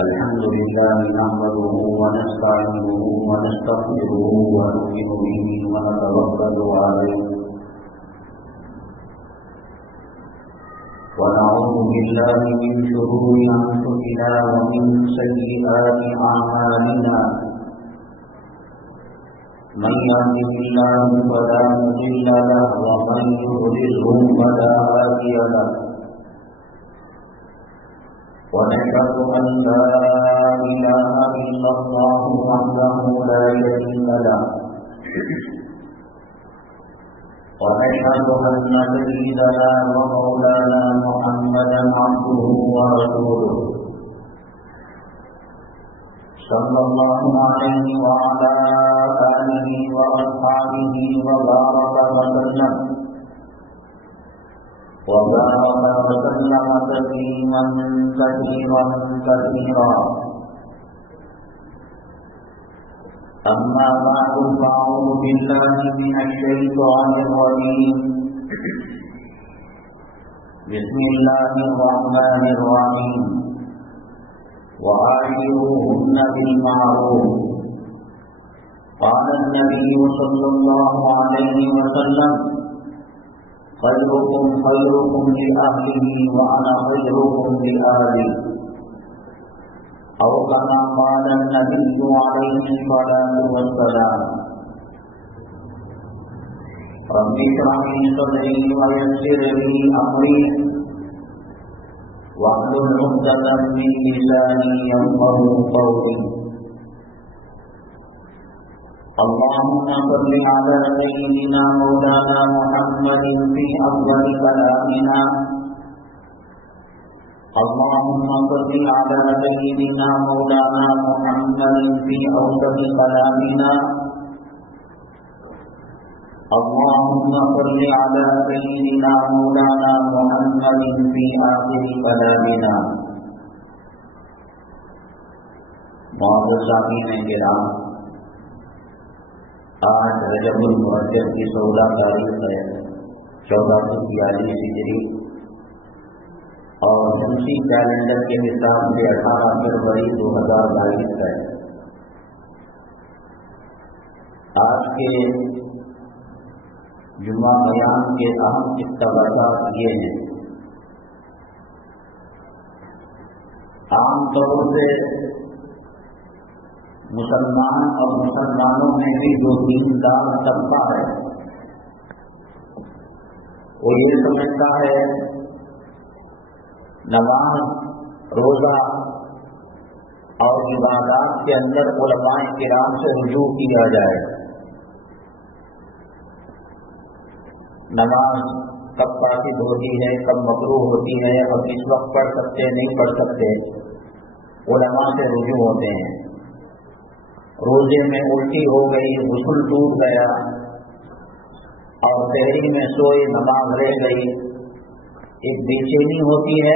الحمد لله نحمده ونستعينه ونستغفره ونؤمن به ونتوكل عليه ونعوذ بالله من شرور أنفسنا ومن سيئات أعمالنا من يهده الله فلا مضل له ومن يضلله فلا هادي له ونشهد أن لا إله إلا الله وحده لا شريك له ونشهد أن سيدنا ومولانا محمدا عبده ورسوله صلى الله عليه وعلى آله وأصحابه وبارك وسلم تسليما كثيرا كثيرا أما بعد فأعوذ بالله من الشيطان الرجيم بسم الله الرحمن الرحيم وعاشروهن بالمعروف قال النبي صلى الله عليه وسلم خيركم خيركم لأهله وأنا خيركم لأهلي أو كما قال النبي عليه الصلاة والسلام رب اشرح لي صدري ويسر لي أمري واحلل عقدة من لساني يفقهوا قولي اللهم صل على سيدنا مولانا محمد في أفضل كلامنا اللهم صل على سيدنا مولانا محمد في أوسط كلامنا اللهم صل على سيدنا مولانا محمد في آخر كلامنا معزز سامعین کرام، آج رجب المرجب کی 16 تاریخ ہے 1442 ہجری اور شمسی کیلنڈر کے حساب سے 18 فروری 2022 ہے۔ آج کے جمعہ بیان کے اہم اقتباسات یہ ہیں۔ عام طور سے مسلمان اور مسلمانوں میں بھی جو دیندار طبقہ ہے وہ یہ سمجھتا ہے نماز، روزہ اور عبادات کے اندر علماء کرام سے رجوع کیا جائے۔ نماز کب فاسد ہوتی ہے، کب مکروہ ہوتی ہے اور کس وقت پڑھ سکتے نہیں پڑھ سکتے، علماء سے رجوع ہوتے ہیں۔ روزے میں الٹی ہو گئی، غسل ٹوٹ گیا اور سحری میں سوئے نماز رہ گئی، ایک بے چینی ہوتی ہے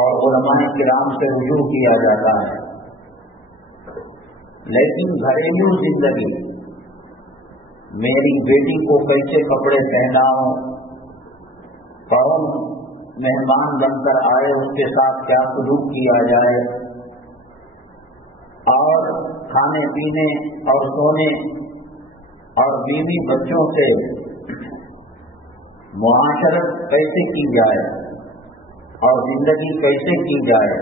اور علماء کرام سے رجوع کیا جاتا ہے۔ لیکن گھریلو زندگی، میری بیٹی کو کیسے کپڑے پہناؤں، کون مہمان بن کر آئے اس کے ساتھ کیا سلوک کیا جائے، اور کھانے پینے اور سونے اور بیوی بچوں سے معاشرت کیسے کی جائے اور زندگی کیسے کی جائے،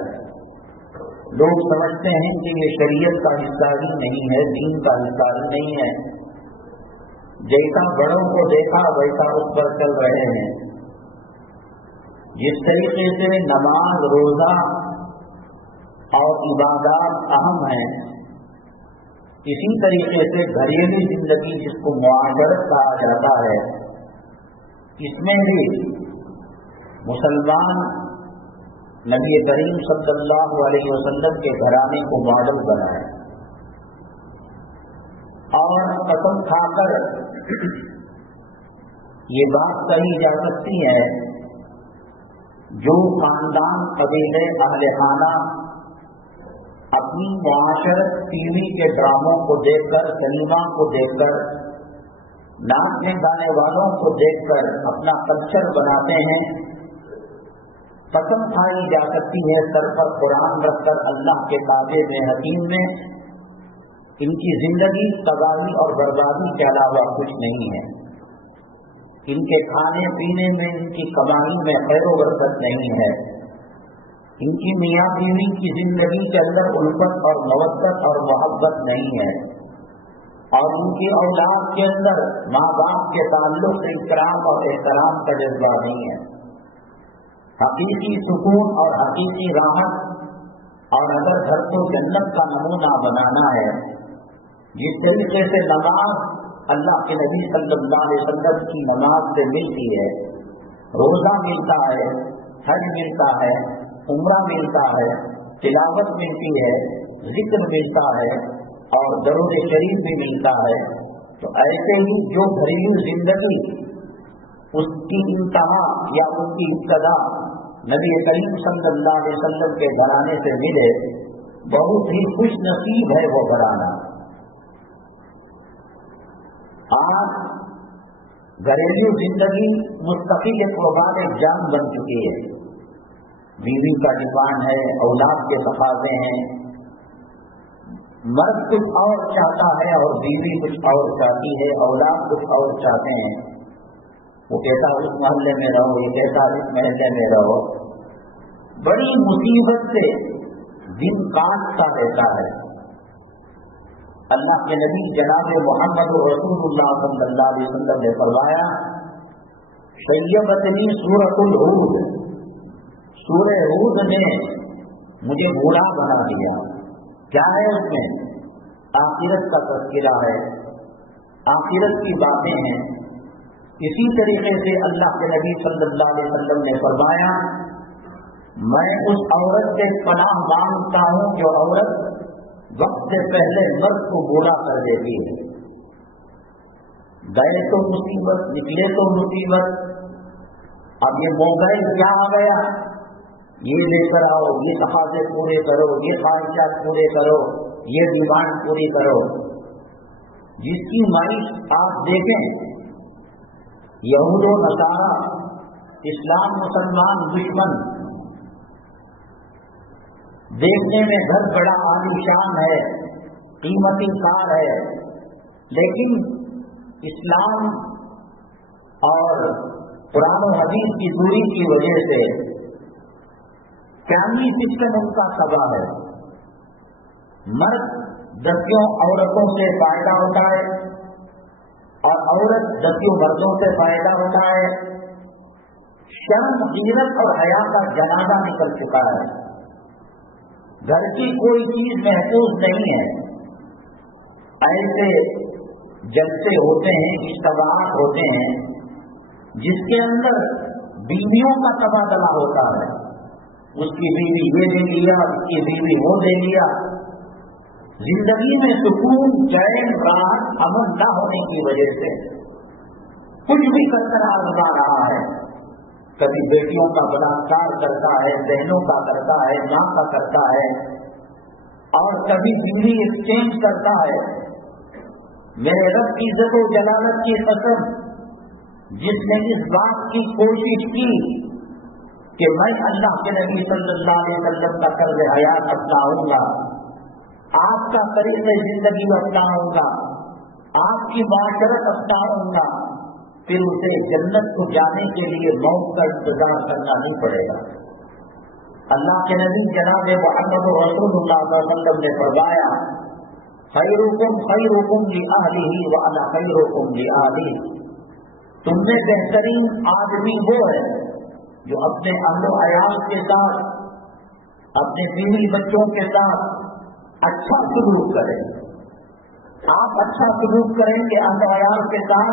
لوگ سمجھتے ہیں کہ یہ شریعت کا حصہ ہی نہیں ہے، دین کا حصہ ہی نہیں ہے۔ جیسا بڑوں کو دیکھا ویسا اس پر چل رہے ہیں۔ جس طریقے سے نماز، روزہ اور عبادات اہم ہیں، اسی طریقے سے گھریلو زندگی جس کو معاشرت کہا جاتا ہے، اس میں بھی مسلمان نبی کریم صلی اللہ علیہ وسلم کے گھرانے کو ماڈل بنائے اور قسم کھا کر یہ بات کہی جا سکتی ہے جو خاندان، قبیلے، اہل خانہ اپنی معاشرت ٹی وی کے ڈراموں کو دیکھ کر، سنیما کو دیکھ کر، ناچنے گانے والوں کو دیکھ کر اپنا کلچر بناتے ہیں، कसम खाई जा सकती है सर पर कुरान रखकर अल्लाह के ताबे में हकीम में, इनकी जिंदगी तबाही और बर्बादी के अलावा कुछ नहीं है। इनके खाने पीने में, इनकी कमाई में खैर बरकत नहीं है। इनकी मियाँ बीवी की जिंदगी के अंदर उल्फत और मवद्दत और मोहब्बत नहीं है, और उनकी औलाद के अंदर माँ बाप के ताल्लुक से इकराम और एहतराम का जज्बा नहीं है। हकीकी सुकून और हकीकी राहत, और अगर घर को जन्नत का नमूना बनाना है, जिस तरीके से नमाज अल्लाह के नबी सल्लल्लाहु अलैहि वसल्लम की नमाज से मिलती है, रोज़ा मिलता है, हज मिलता है, उम्रा मिलता है, तिलावत मिलती है, जिक्र मिलता है और दरूद शरीफ भी मिलता है, तो ऐसे ही जो घरेलू जिंदगी उसकी इंतहा या उसकी इब्तदा नबी करीम सल्लल्लाहु अलैहि वसल्लम के घराने से मिले, बहुत ही खुश नसीब है वो घराना। आज घरेलू जिंदगी मुस्तकिल एक वबाल जान बन चुकी है। बीवी का डिमांड है, औलाद के तकाज़े हैं, मर्द कुछ और चाहता है और बीवी कुछ और चाहती है, औलाद कुछ और चाहते हैं। वो कहता उस मोहल्ले में रहो, ये कहता इस महल्ले में रहो। बड़ी मुसीबत से दिन काटता रहता है। अल्लाह के नबी जनाब मोहम्मद रसूलुल्लाह सल्लल्लाहु अलैहि वसल्लम ने फरमाया, शय्यबतनी सूरतुल हूद, सूरह हूद ने मुझे बूढ़ा बना दिया। क्या है उसमें? आखिरत का तज़किरा है, आखिरत की बातें हैं। इसी तरीके से अल्लाह के नबी सल्लल्लाहु अलैहि वसल्लम ने फरमाया, मैं उस औरत से पनाह मांगता हूँ जो औरत वक्त से पहले मर्द को बूढ़ा कर देती है। गए तो मुसीबत, निकले तो मुसीबत। अब ये मोबाइल क्या आ गया, ये लेकर आओ, ये तकाज़े पूरे करो, ये ख्वाहिशात पूरे करो, ये डिमांड पूरी करो। जिसकी माइश आप देखें, यहूद व नसारा, इस्लाम मुसलमान दुश्मन, देखने में घर बड़ा आलीशान है, कीमती कार है, लेकिन इस्लाम और कुरान और हदीस की दूरी की वजह से फैमिली सिस्टम उनका तबाह है। मर्द दसियों औरतों से फायदा उठाए और औरत दसियों मर्दों से फायदा उठाए। शर्म, ग़ीरत और हया का जनाजा निकल चुका है। घर की कोई चीज महफूज नहीं है। ऐसे जलसे होते हैं, इज्तिमाआत होते हैं, जिसके अंदर बीवियों का तबादला होता है। उसकी बीवी ये ले लिया, उसकी बीवी वो ले लिया। जिंदगी में सुकून, चैन, राहत, अमन न होने की वजह से कुछ भी करकर आजमा रहा है। कभी बेटियों का बलात्कार करता है, बहनों का करता है, माँ का करता है, और कभी बीवी एक्सचेंज करता है। मेरे रब की इज्जत व जलालत की कसम, जिसने इस बात की कोशिश की कि मैं अल्लाह के नबी सल्लल्लाहु अलैहि वसल्लम का कर्ज हयात अपनाऊंगा, आपका तरीक़े जिंदगी अपनाऊंगा, आपकी माशरत अपनाऊंगा, फिर उसे जन्नत को जाने के लिए मौत का इंतजार करना नहीं पड़ेगा। अल्लाह के नबी जनाब मुहम्मद रसूलुल्लाह सल्लल्लाहु अलैहि वसल्लम ने फरमाया, खैरुकुम खैरुकुम लिअहलिही व अना खैरुकुम लिअहली। तुमने बेहतरीन आदमी वो है जो अपने अहलो अयाल के साथ, अपने बीवी बच्चों के साथ अच्छा सलूक करे। आप अच्छा सलूक करेंगे अहलो अयाल के साथ,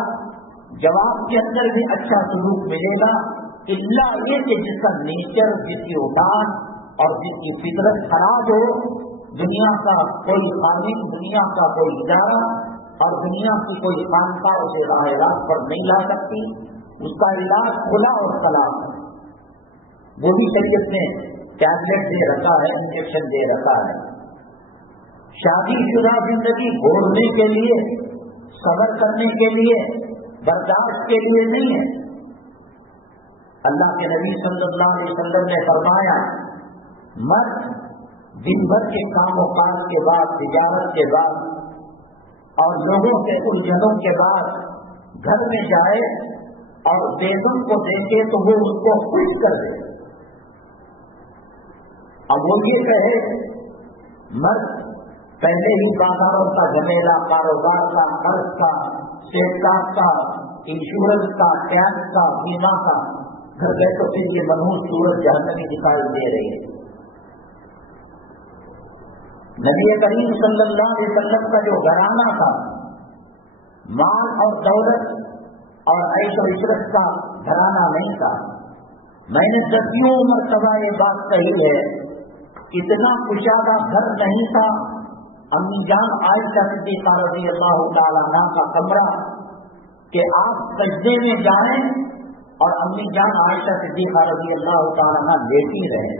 जवाब के अंदर भी अच्छा सलूक मिलेगा। इल्ला ये कि जिसका नेचर, जिसकी उठान और जिसकी फितरत खराब हो, दुनिया का कोई खालिक, दुनिया का कोई इदारा और दुनिया की कोई खानकाह उसे राह रात पर नहीं ला सकती। उसका इलाज खुला और तलाक है। वो भी शरीयत ने टैबलेट दे रखा है, इंजेक्शन दे रखा है। शादीशुदा जिंदगी घोड़ने के लिए, सब्र करने के लिए, बर्दाश्त के लिए नहीं है। اللہ کے نبی صلی اللہ علیہ وسلم نے فرمایا مرد دن بھر کے کام و کاج کے بعد، تجارت کے بعد اور لوگوں کے الجھنوں کے بعد گھر میں جائے اور بیگم کو دیکھے تو وہ اس کو خوش کر دے. اب وہ یہ کہے مرد پہلے ہی بازاروں کا جھمیلا، کاروبار کا، قرض کا، سیفگارڈ کا، انشورنس کا، ٹیکس کا، بیمہ کا، گھر گئے تو پھر یہ منحوس صورت جہنمی دکھائی دے رہی ہے. نبی کریم صلی اللہ علیہ وسلم کا جو گھرانہ تھا مال اور دولت اور عیش و عشرت کا گھرانہ نہیں تھا. میں نے دسیوں مرتبہ یہ بات کہی ہے، اتنا کشادہ گھر نہیں تھا. امی جان عائشہ صدیقہ رضی اللہ تعالیٰ عنہ کا کمرہ کہ آپ سجدے میں جائیں اور امی جان عائشہ صدیقہ رضی اللہ تعالیٰ عنہ لیٹی رہے.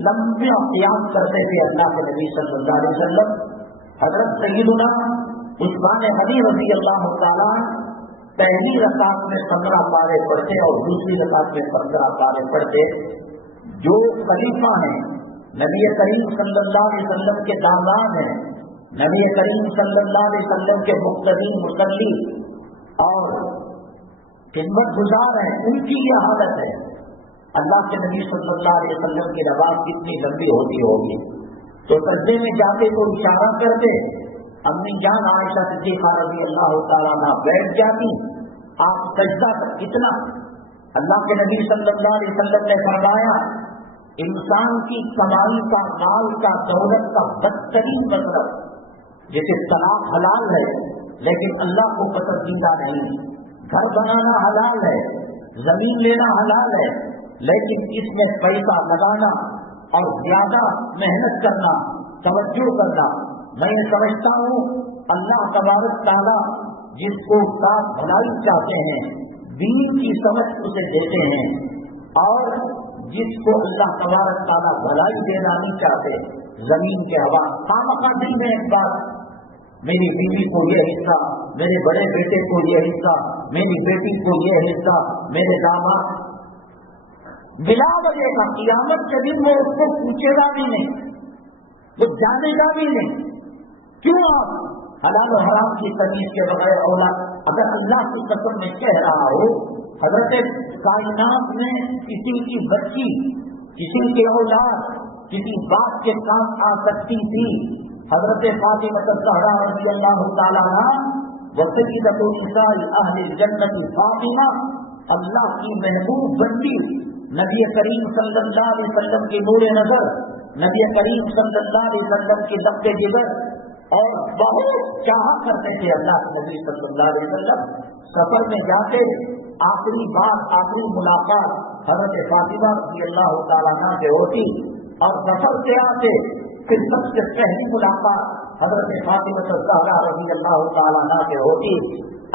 لمبے قیام کرتے تھے اللہ کے نبی صلی اللہ علیہ وسلم. حضرت سیدنا عثمان غنی رضی اللہ تعالیٰ پہلی رکعت میں 15 پارے پڑھتے اور دوسری رکعت میں 15 پارے پڑھتے. جو خلیفہ ہیں، نبی کریم صلی اللہ علیہ وسلم کے داماد ہیں، نبی کریم صلی اللہ علیہ وسلم کے مقتدی مصلی اور خدمت گزار ہیں، ان کی یہ حالت ہے. اللہ کے نبی صلی اللہ علیہ وسلم کی نماز کتنی لمبی ہوتی ہوگی تو سجدے میں جاتے تو اشارہ کرتے، امی جان عائشہ صدیقہ رضی اللہ تعالیٰ عنہ بیٹھ جاتی، آپ سجدہ کتنا. اللہ کے نبی صلی اللہ علیہ وسلم نے فرمایا انسان کی کمائی کا، مال کا، دولت کا بدترین مطلب، جیسے طلاق حلال ہے لیکن اللہ کو پسندیدہ نہیں، گھر بنانا حلال ہے، زمین لینا حلال ہے، لیکن اس میں پیسہ لگانا اور زیادہ محنت کرنا، توجہ کرنا. میں یہ سمجھتا ہوں اللہ تبارک تعالیٰ جس کو ساتھ بھلائی چاہتے ہیں، دین کی سمجھ اسے دیتے ہیں، اور جس کو اللہ تبارک تعالیٰ بھلائی دینا نہیں چاہتے زمین کے ہوا خامخواہ دل میں ایک بات، میری بیوی کو یہ حصہ، میرے بڑے بیٹے کو یہ حصہ، میری بیٹی کو یہ حصہ، میرے داماد، بلا وجہ کا قیامت کے دن وہ اس کو پوچھے گا بھی نہیں، وہ جانے گا بھی نہیں. کیوں آپ حلال و حرام کی تمیز کے بغیر اولاد؟ اگر اللہ کی قسم میں کہہ رہا ہو حضرت کائنات میں کسی کی بچی، کسی کی اولاد، کسی بات کے کام آ سکتی تھی. حضرت فاطمہ الزہرا رضی اللہ تعالیٰ عنہا وسیدۃ نساء اہل الجنۃ فاطمہ، اللہ کی محبوب بندی، نبی کریم صلی اللہ علیہ وسلم کی نور نظر، نبی کریم صلی اللہ علیہ وسلم کی ضبط جگر، اور بہت چاہا کرتے تھے اللہ کے نبی صلی اللہ علیہ وسلم. سفر میں جاتے آخری بات، آخری ملاقات حضرت فاطمہ رضی اللہ تعالیٰ عنہ سے ہوتی، اور سفر سے آتے پھر سب سے پہلی ملاقات حضرت فاطمہ الزہرا رضی اللہ تعالیٰ عنہ سے ہوتی.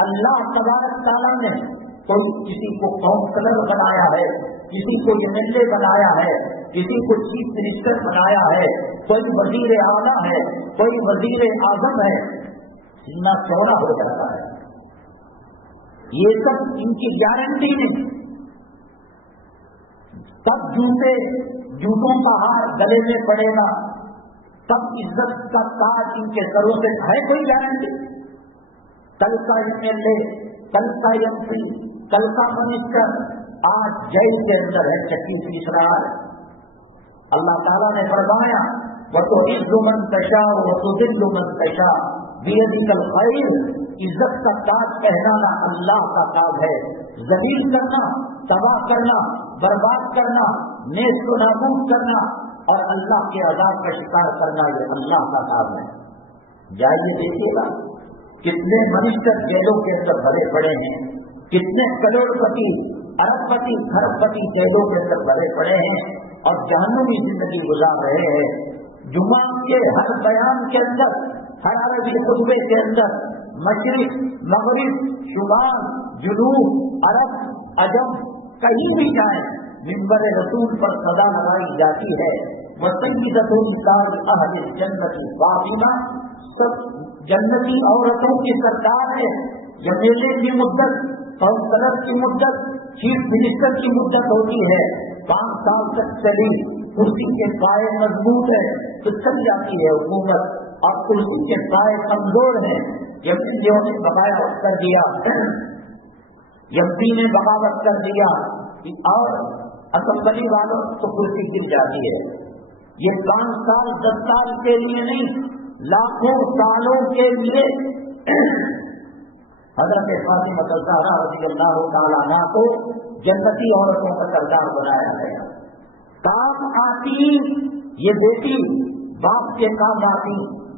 اللہ تبارک تعالیٰ نے کوئی کسی کو کاؤنسلر بنایا ہے، کسی کو MLA بنایا ہے، کسی کو چیف منسٹر بنایا ہے، کوئی وزیر اعلیٰ ہے، کوئی وزیر اعظم ہے، سینہ چوڑا ہو جاتا ہے. یہ سب ان کی گارنٹی نہیں. تب جوتوں کا ہار گلے میں پڑے گا، تب عزت کا تاج ان کے سروں سے ہے. کوئی گارنٹی؟ کل کا MLA، کل کا MP، کل کا منسٹر آج جیل کے اندر ہے، چکی پیس رہا ہے. اللہ تعالیٰ نے فرمایا وَتُعِزُّ مَن تَشَاءُ وَتُذِلُّ مَن تَشَاءُ بِيَدِكَ الْخَيْرُ. عزت کا تاج پہنانا اللہ کا کام ہے، ذلیل کرنا، تباہ کرنا، برباد کرنا، نیست و نابود کرنا اور اللہ کے عذاب کا شکار کرنا یہ اللہ کا کام ہے. جائیے دیکھیے گا کتنے منسٹر جیلوں کے اندر بھرے پڑے ہیں، کتنے کروڑ پتی، ارب پتی، کھرب پتی جیلوں کے اندر بھرے پڑے ہیں اور جہنمی زندگی گزار رہے ہیں. جمعہ کے ہر بیان کے اندر، ہر عربی خطبے کے اندر مشرق، مغرب، شمال، جنوب، عرب، عجم، کہیں بھی جائیں منبر رسول پر صدا لگائی جاتی ہے وَسَيِّدَةُ نِسَاءِ أَهْلِ الْجَنَّةِ فاطمہ. سب جنتی عورتوں کی سردار ہے. MLA کی مدت، کونسلر کی مدت، चीफ मिनिस्टर की मुद्दत होती है, 5 साल तक चली, कुर्सी के पाए मजबूत है तो चल जाती है हुकूमत, और कुर्सी के पाए कमजोर है, एमएलए ने बगावत कर दिया, एमपी ने बगावत कर दिया और असेंबली वालों तो कुर्सी गिर जाती है। ये 5 साल 10 साल के लिए नहीं, लाखों सालों के लिए हज़रत फातिमा ज़हरा रज़ियल्लाहु ताला अन्हा को जन्नती औरतों का सरदार बनाया गया। काम आती ये बेटी, बाप के काम आती,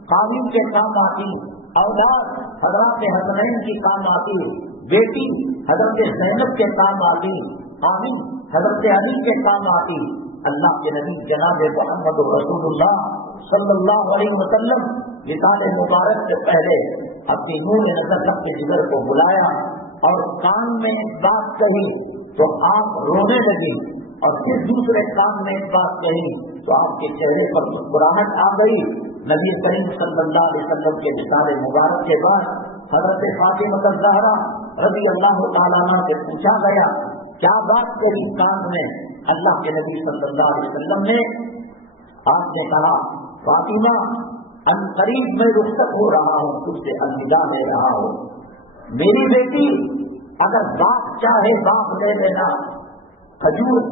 काबिल के काम आती, औलाद हज़रत हसनैन की काम आती, बेटी हज़रत ज़ैनब के काम आती, काबिल हज़रत अली के काम आती। अल्लाह के नबी जनाब मोहम्मद रसूलुल्लाह सल्लल्लाहु अलैहि वसल्लम विसाल मुबारक से पहले अपनी नूर नज़र के जिगर को बुलाया और कान में बात कही तो आप रोने लगी, और फिर दूसरे कान में बात कही तो आपके चेहरे पर मुस्कुराहट आ गई। नबी करीम सल्लल्लाहु अलैहि वसल्लम के विसाल मुबारक के बाद हज़रत फातिमा ज़हरा रज़ियल्लाहु ताला अन्हा से पूछा गया, क्या बात करी कान में? अल्लाह के नबी सल्लल्लाहु अलैहि वसल्लम ने आपने कहा, फातिमा अनकरीब मैं रुखसत हो रहा हूँ, तुझसे अलविदा ले रहा हूँ। मेरी बेटी, अगर बाप चाहे बाप ले लेना, खजूर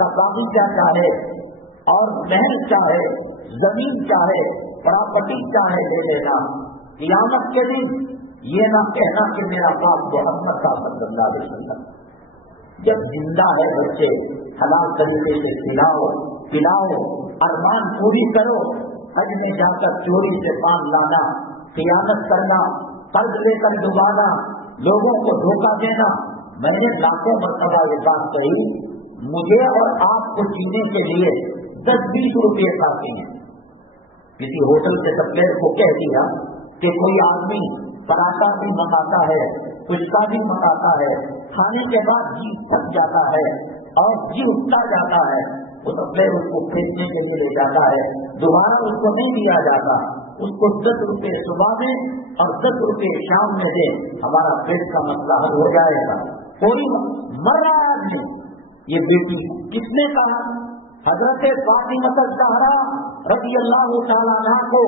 का बागीचा चाहे और महल चाहे, जमीन चाहे, प्रॉपर्टी चाहे ले लेना। क़यामत के दिन ये ना कहना कि मेरा बाप मोहम्मद सल्लल्लाहु अलैहि वसल्लम। जब जिंदा है बच्चे हलाल तरीके से खिलाओ पिलाओ, अरमान पूरी करो। हज में जाकर चोरी से पान लाना, खियानत करना, कर्ज लेकर डुबाना, लोगों को धोखा देना। मैंने लाखों मरतबा ये बात कही, मुझे और आपको जीने के लिए 10-20 रुपये काफी हैं। किसी होटल के सप्लायर को कह दिया कि कोई आदमी पराठा भी मंगाता है, पुचका भी मंगाता है, खाने के बाद जी थक जाता है और जी उठता जाता है, वो सप्लायर उसको फेंकने के लिए ले जाता है, दोबारा उसको नहीं दिया जाता। उसको 10 रुपये सुबह में और 10 रुपये शाम में दे, हमारा पेट का मसला हल हो जाएगा। कोई मरा आदमी, ये बेटी किसने कहा? हज़रत फातिमा ज़हरा रज़ियल्लाहु ताला अन्हा को,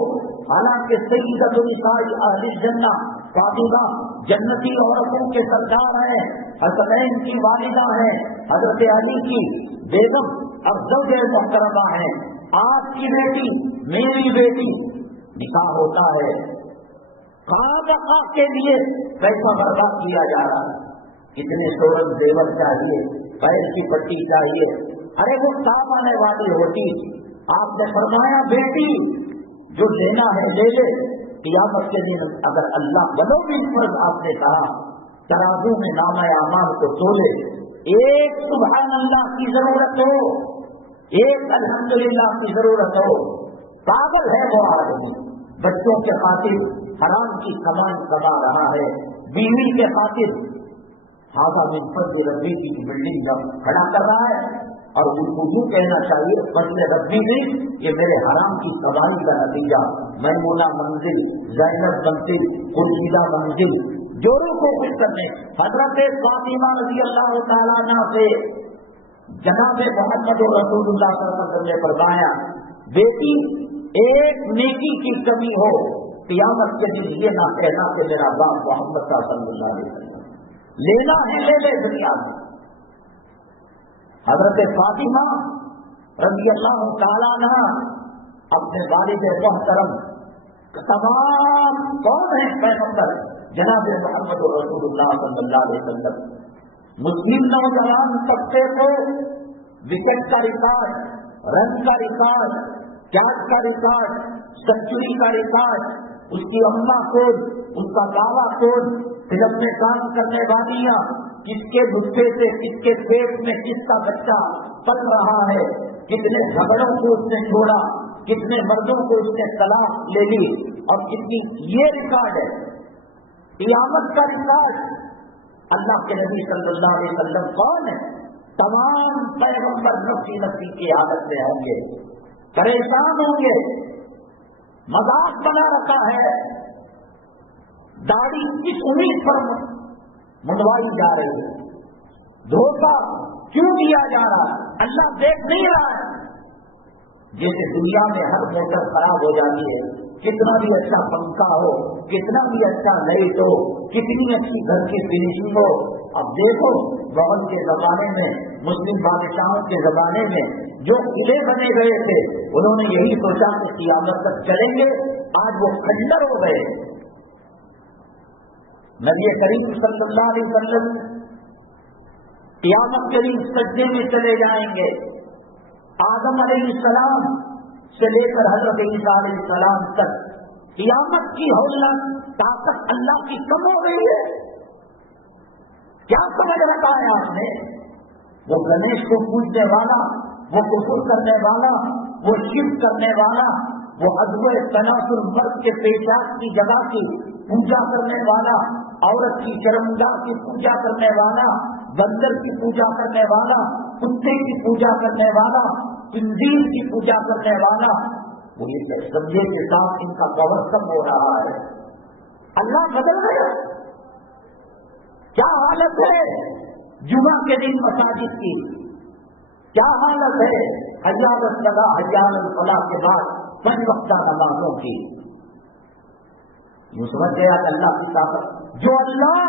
हालांकि सय्यदतुन निसाई अहलिल जन्नह फातिमा जन्नती औरतों के सरदार हैं, हसनैन की वालिदा हैं, हज़रत अली की बेगम और ज़ौजे मुहतरमा हैं। आपकी बेटी, मेरी बेटी, निकाह होता है, खामखा के लिए पैसा बर्बाद किया जा रहा है। कितने शोरत जेवर चाहिए, पैर की पट्टी चाहिए, अरे वो काम आने वाली होती। आपने फरमाया बेटी जो लेना है ले ले, क़यामत के दिन अगर अल्लाह बनो बिन फर्ज आपने कहा तराजू में नामा आमाल को तोले, एक सुभान अल्लाह की जरूरत हो, एक अल्हम्दुलिल्लाह की जरूरत हो। पागल है वो आदमी, बच्चों के खातिर हराम की कमाई कमा रहा है, बीवी के खातिर हाजा मिनफर की रब्बी की बिल्डिंग खड़ा कर रहा है, और उनको यूँ कहना चाहिए फजल रब्बी नहीं, ये मेरे हराम की कमाई का नतीजा। मैमूना मंजिल, ज़ैनब मंजिल, खुर्शीदा मंजिल, जोरों को खुश करने। हज़रत फातिमा रज़ियल्लाहु ताला अन्हा से जनाब मोहम्मद रसूलुल्लाह सल्लल्लाहु अलैहि वसल्लम ने फरमाया, बेटी एक नेकी की कमी हो, क़यामत के दिन ये ना कहना कि मेरा बाप मोहम्मद सल्लल्लाहु अलैहि वसल्लम। लेना है ले ले दुनिया में। हज़रत फातिमा रज़ियल्लाहु ताला अन्हा अपने वालिद मोहतरम तमाम कौन है पैगंबर जनाब मोहम्मद रसूलुल्लाह सल्लल्लाहु अलैहि वसल्लम, मुस्लिम नौजवान तबके को विकेट का रिकॉर्ड, रन का रिकॉर्ड, कैच का रिकॉर्ड, सेंचुरी का रिकॉर्ड, उसकी अम्मा कौन, उसका बाबा कौन, फिल्म में काम करने वालियां, किसके गुस्से से किसके पेट में किसका बच्चा पल रहा है, कितने झगड़ों को उसने छोड़ा, कितने मर्दों को उसने तलाक ले ली, और कितनी ये रिकॉर्ड है, क़यामत का रिकॉर्ड। अल्लाह के नबी सल्लल्लाहु अलैहि वसल्लम कौन है? तमाम पैगंबर नफसी नफसी की हालत में होंगे, परेशान होंगे, मजाक बना रखा है, दाढ़ी किस उम्मीद पर मुंडवाई जा रही है, دھوکہ کیوں دیا جا رہا ہے؟ اللہ دیکھ نہیں رہا ہے؟ جیسے دنیا میں ہر موٹر خراب ہو جاتی ہے، کتنا بھی اچھا پنکھا ہو، کتنا بھی اچھا لائٹ ہو، کتنی اچھی گھر کی فنیشنگ ہو، اب دیکھو مغل کے زمانے میں، مسلم بادشاہوں کے زمانے میں جو قلعے بنے گئے تھے، انہوں نے یہی سوچا کہ قیامت تک چلیں گے، آج وہ کھنڈر ہو گئے۔ نبی کریم صلی اللہ علیہ وسلم قیامت کے دن سجدے میں چلے جائیں گے۔ آدم علیہ السلام سے لے کر حضرت عیسیٰ علیہ السلام تک قیامت کی حولت طاقت اللہ کی کم ہو گئی ہے۔ کیا سمجھ رکھا ہے آپ نے؟ وہ گنیش کو پوجنے والا، وہ کفر کرنے والا، وہ شرک کرنے والا، وہ ادویہ تناسل مرد کے پیشاب کی جگہ کی پوجا کرنے والا، عورت کی شرمگاہ کی پوجا کرنے والا، بندر کی پوجا کرنے والا، کتے کی پوجا کرنے والا، خنزیر کی پوجا کرنے والا، وہ یہ سمجھے کے ساتھ ان کا پاور کم ہو رہا ہے۔ اللہ بدل گیا۔ کیا حالت ہے جمعہ کے دن مساجد کی؟ کیا حالت ہے حی علی الصلاۃ حی علی الفلاح کے بعد 5 وقتہ نمازوں کی؟ یوں سمجھ گیا کہ اللہ کی طاقت، جو اللہ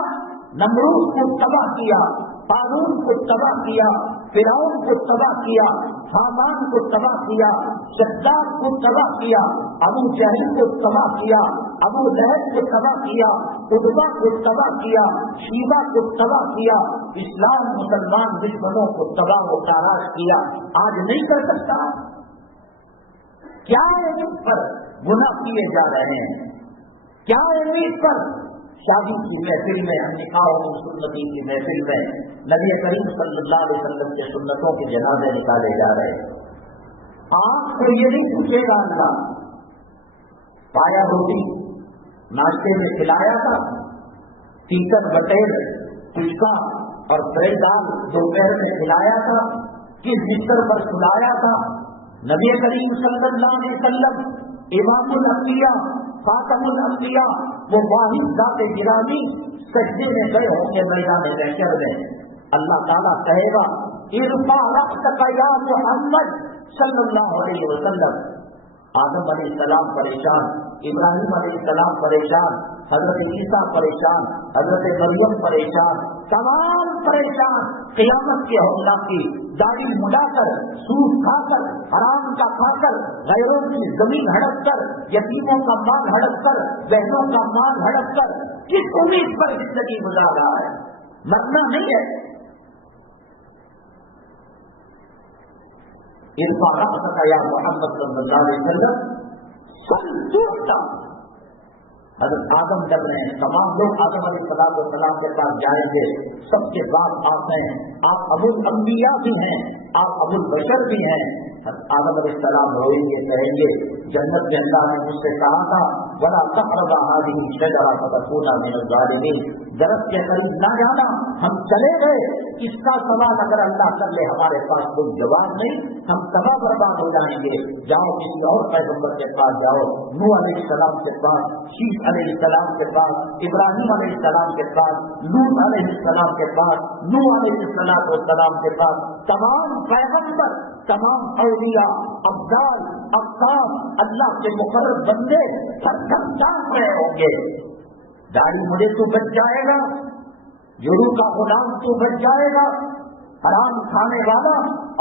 نمرود کو تباہ کیا، قارون کو تباہ کیا، فرعون کو تباہ کیا، حامان کو تباہ کیا، شداد کو تباہ کیا، ابو جہل کو تباہ کیا، ابو لہب کو تباہ کیا، عتبہ کو تباہ کیا، شیبہ کو تباہ کیا، اسلام مسلمان دشمنوں کو تباہ و تاراش کیا، آج نہیں کر سکتا؟ کیا امید پر گناہ کیے جا رہے ہیں؟ کیا امید پر شادی کی محفل میں، نکاح کی سنتی کی محفل میں نبی کریم صلی اللہ علیہ وسلم کے سنتوں کے جنازے نکالے جا رہے ہیں؟ آپ کو یہ نہیں پوچھے گا اللہ پایا روٹی ناشتے میں کھلایا تھا، تیسر بٹیر پچکا اور فرائی دال دوپہر میں کھلایا تھا، کس بستر پر سلایا تھا؟ نبی کریم صلی اللہ علیہ وسلم امام الانبیاء خاتم الانبیاء وہ واحد ذات گرامی سجدے میں گئے ہوں گے میدان محشر میں، اللہ تعالیٰ کہے گا ارفع رأسک یا محمد صلی اللہ علیہ وسلم۔ آدم علیہ السلام پریشان، ابراہیم علیہ السلام پریشان، حضرت عیسیٰ پریشان، حضرت مریم پریشان، تمام پریشان، قیامت کے حوالہ کی داڑھی ملا کر، سود کھا کر، حرام کا کھا کر، غیروں کی زمین ہڑپ کر، یتیموں کا مال ہڑپ کر، بہنوں کا مال ہڑپ کر، کس امید پر زندگی گزار رہا ہے؟ مرنا نہیں ہے۔ ارفع رأسک یا محمد صلی اللہ علیہ وسلم سل توتا۔ حضرت آدم کر رہے ہیں، تمام لوگ آدم علیہ السلام کے پاس جائیں گے، سب کے بعد آپ ہیں، آپ ابو الانبیاء بھی ہیں، آپ ابو البشر بھی ہیں۔ آدم علیہ السلام روئیں گے، کہیں گے جنت کے اللہ نے مجھ سے کہا تھا وَلَا تَقْرَبَا هَٰذِهِ الشَّجَرَةَ فَتَكُونَا مِنَ الظَّالِمِينَ، درخت کے قریب نہ جانا، ہم چلے گئے، اس کا سوال اگر اللہ کر لے ہمارے پاس کوئی جواب نہیں، ہم تباہ برباد ہو جائیں گے۔ جاؤ کسی اور پیغمبر کے پاس جاؤ، نوح علیہ السلام کے پاس، شیش علیہ السلام کے پاس، ابراہیم علیہ السلام کے پاس، لوط علیہ السلام کے پاس، نوح علیہ السلام کے پاس، تمام پیغمبر، تمام اولیاء، ابدال، اقطاب، اللہ کے مقرر بندے سب چاند رہے ہوں گے۔ داڑھی مجھے تو بچ جائے گا، یورو کا غلام تو بچ جائے گا، حرام کھانے والا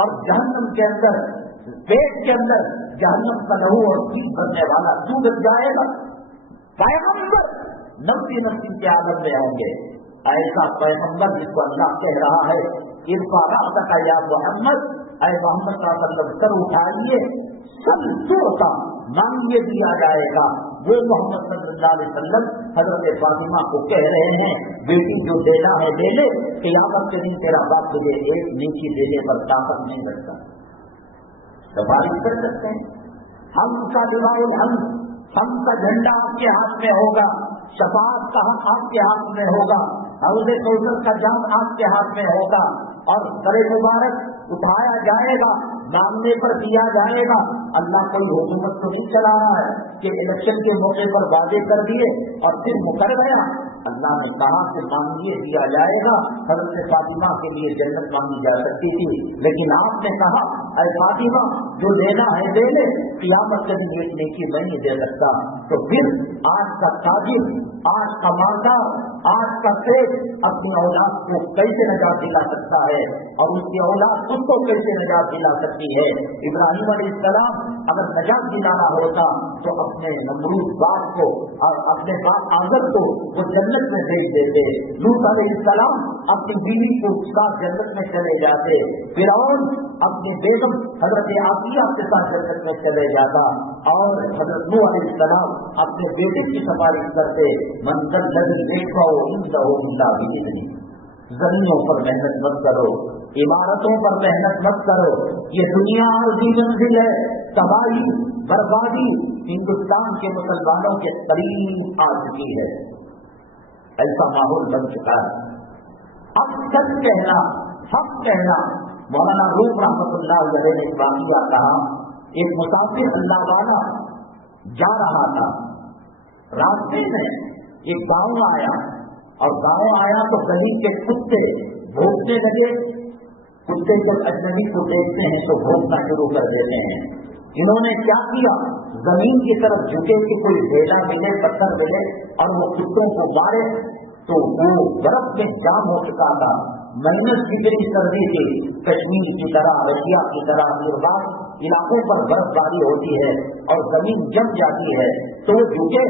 اور جہنم کے اندر، پیٹ کے اندر جہنم کا لہو اور پیٹ بھرنے والا تو بچ جائے گا۔ پیغمبر نفسی کے عالم میں ہوں گے۔ ایسا پیغمبر جس کو اللہ کہہ رہا ہے ارفع رأسک یا محمد، اے محمد صلی اللہ علیہ وسلم سر اٹھائیے، سب ہوتا مانگے دیا جائے گا۔ وہ محمد صلی اللہ علیہ وسلم حضرت فاطمہ کو کہہ رہے ہیں بیٹی جو دینا ہے دے لے، قیامت کے دن تیرا باپ تجھے ایک نیکی دینے پر طاقت نہیں رکھتا۔ سفارش کر سکتے ہیں ہم کا دعائے ہم کا جھنڈا آپ کے ہاتھ میں ہوگا، شفاعت کا حق آپ کے ہاتھ میں ہوگا، حوض کوثر کا جام آپ کے ہاتھ میں ہوگا، اور سر مبارک اٹھایا جائے گا، مانگنے پر دیا جائے گا۔ اللہ کوئی حکومت تو نہیں چلا رہا ہے کہ الیکشن کے موقع پر وعدے کر دیے اور پھر مکر گیا۔ اللہ نے کہا کہ مانگیے دیا جائے گا. حضرت فاطمہ کے لیے جنت مانگی جا سکتی تھی، لیکن آپ نے کہا اے فاطمہ جو لینا ہے دے لے، قیامت کے دن ایک نیکی میں نہیں دے سکتا. تو پھر آج کا تاجر، آج کا مالدار، آج کا سیٹ اپنی اولاد کو کیسے نجات دلا سکتا ہے اور اس کی اولاد اس کو کیسے نجات دلا سکتی ہے؟ ابراہیم علیہ السلام اگر نجات دلانا ہوتا تو اپنے نمرود باپ کو اور اپنے باپ آزر کو وہ جنت میں بھیج دیتے. لوط علیہ السلام اپنی بیوی کو ساتھ جنت میں چلے جاتے. فرعون اپنی بیگم حضرت عافیہ کے ساتھ جنت میں چلے جاتا. اور حضرت نوح علیہ السلام اپنے بیٹے کی سفارش کرتے. منزل لگی دیکھو نہیں، زمینوں پر محنت مت کرو، عمارتوں پر محنت مت کرو. یہ دنیا عارضی منزل ہے. تباہی بربادی ہندوستان کے مسلمانوں کے قریب آ چکی ہے. ایسا ماحول بن چکا ہے. اب سچ کہنا، حق کہنا. مولانا روم رحمۃ اللہ علیہ نے ایک واقعہ کہا. ایک مسافر اللہ والا جا رہا تھا، راستے میں ایک گاؤں آیا، اور گاؤں آیا تو گلی کے کتے بھونکنے لگے. کتے جب اجنبی کو دیکھتے ہیں تو بھونکنا شروع کر دیتے ہیں. انہوں نے کیا کیا، زمین کی طرف جھکے کہ کوئی ڈھیلا ملے، پتھر ملے اور وہ کتوں کو مارے. تو وہ برف میں جام ہو چکا تھا. مائنس ڈگری سردی تھی. کشمیر کی طرح، رشیا کی طرح بعض علاقوں پر برف باری ہوتی ہے اور زمین جم جاتی ہے. تو وہ جھکے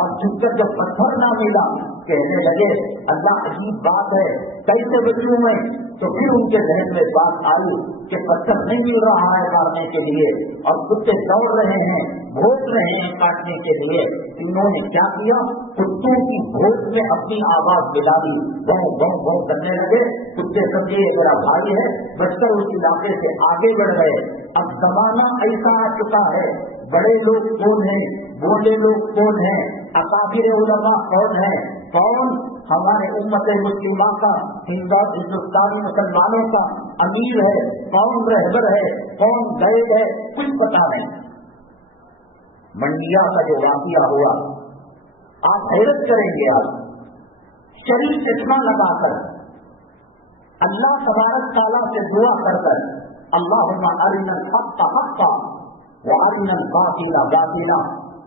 اور جھک کر جب پتھر نہ ملا کہنے لگے اللہ عجیب بات ہے، کیسے بچوں میں. تو پھر ان کے ذہن میں بات آئی کہ پتھر نہیں مل رہا ہے مارنے کے لیے اور کتے دوڑ رہے ہیں، بھونک رہے ہیں کاٹنے کے لیے. انہوں نے کیا کیا، کتوں کی بھونک میں اپنی آواز ملا دی. بھون بھون بھون کرنے لگے. کتے سمجھے میرا بھائی ہے، بچ کر اس علاقے سے آگے بڑھ گئے. اب زمانہ ایسا آ چکا ہے، بڑے لوگ کون ہیں، بوڑھے لوگ کون ہیں، اکابر علماء کون ہیں، کون ہمارے امت مسلمہ کا، ہندوستانی مسلمانوں کا امیر ہے، کون رہبر ہے، کون گائیڈ ہے، کچھ پتا نہیں. منڈیا کا جو واقعہ ہوا آپ حیرت کریں گے. آپ شریف چشمہ لگا کر اللہ تبارک تعالیٰ سے دعا کر کر اللہم ارنا الحق حقا وارنا الباطل باطلا،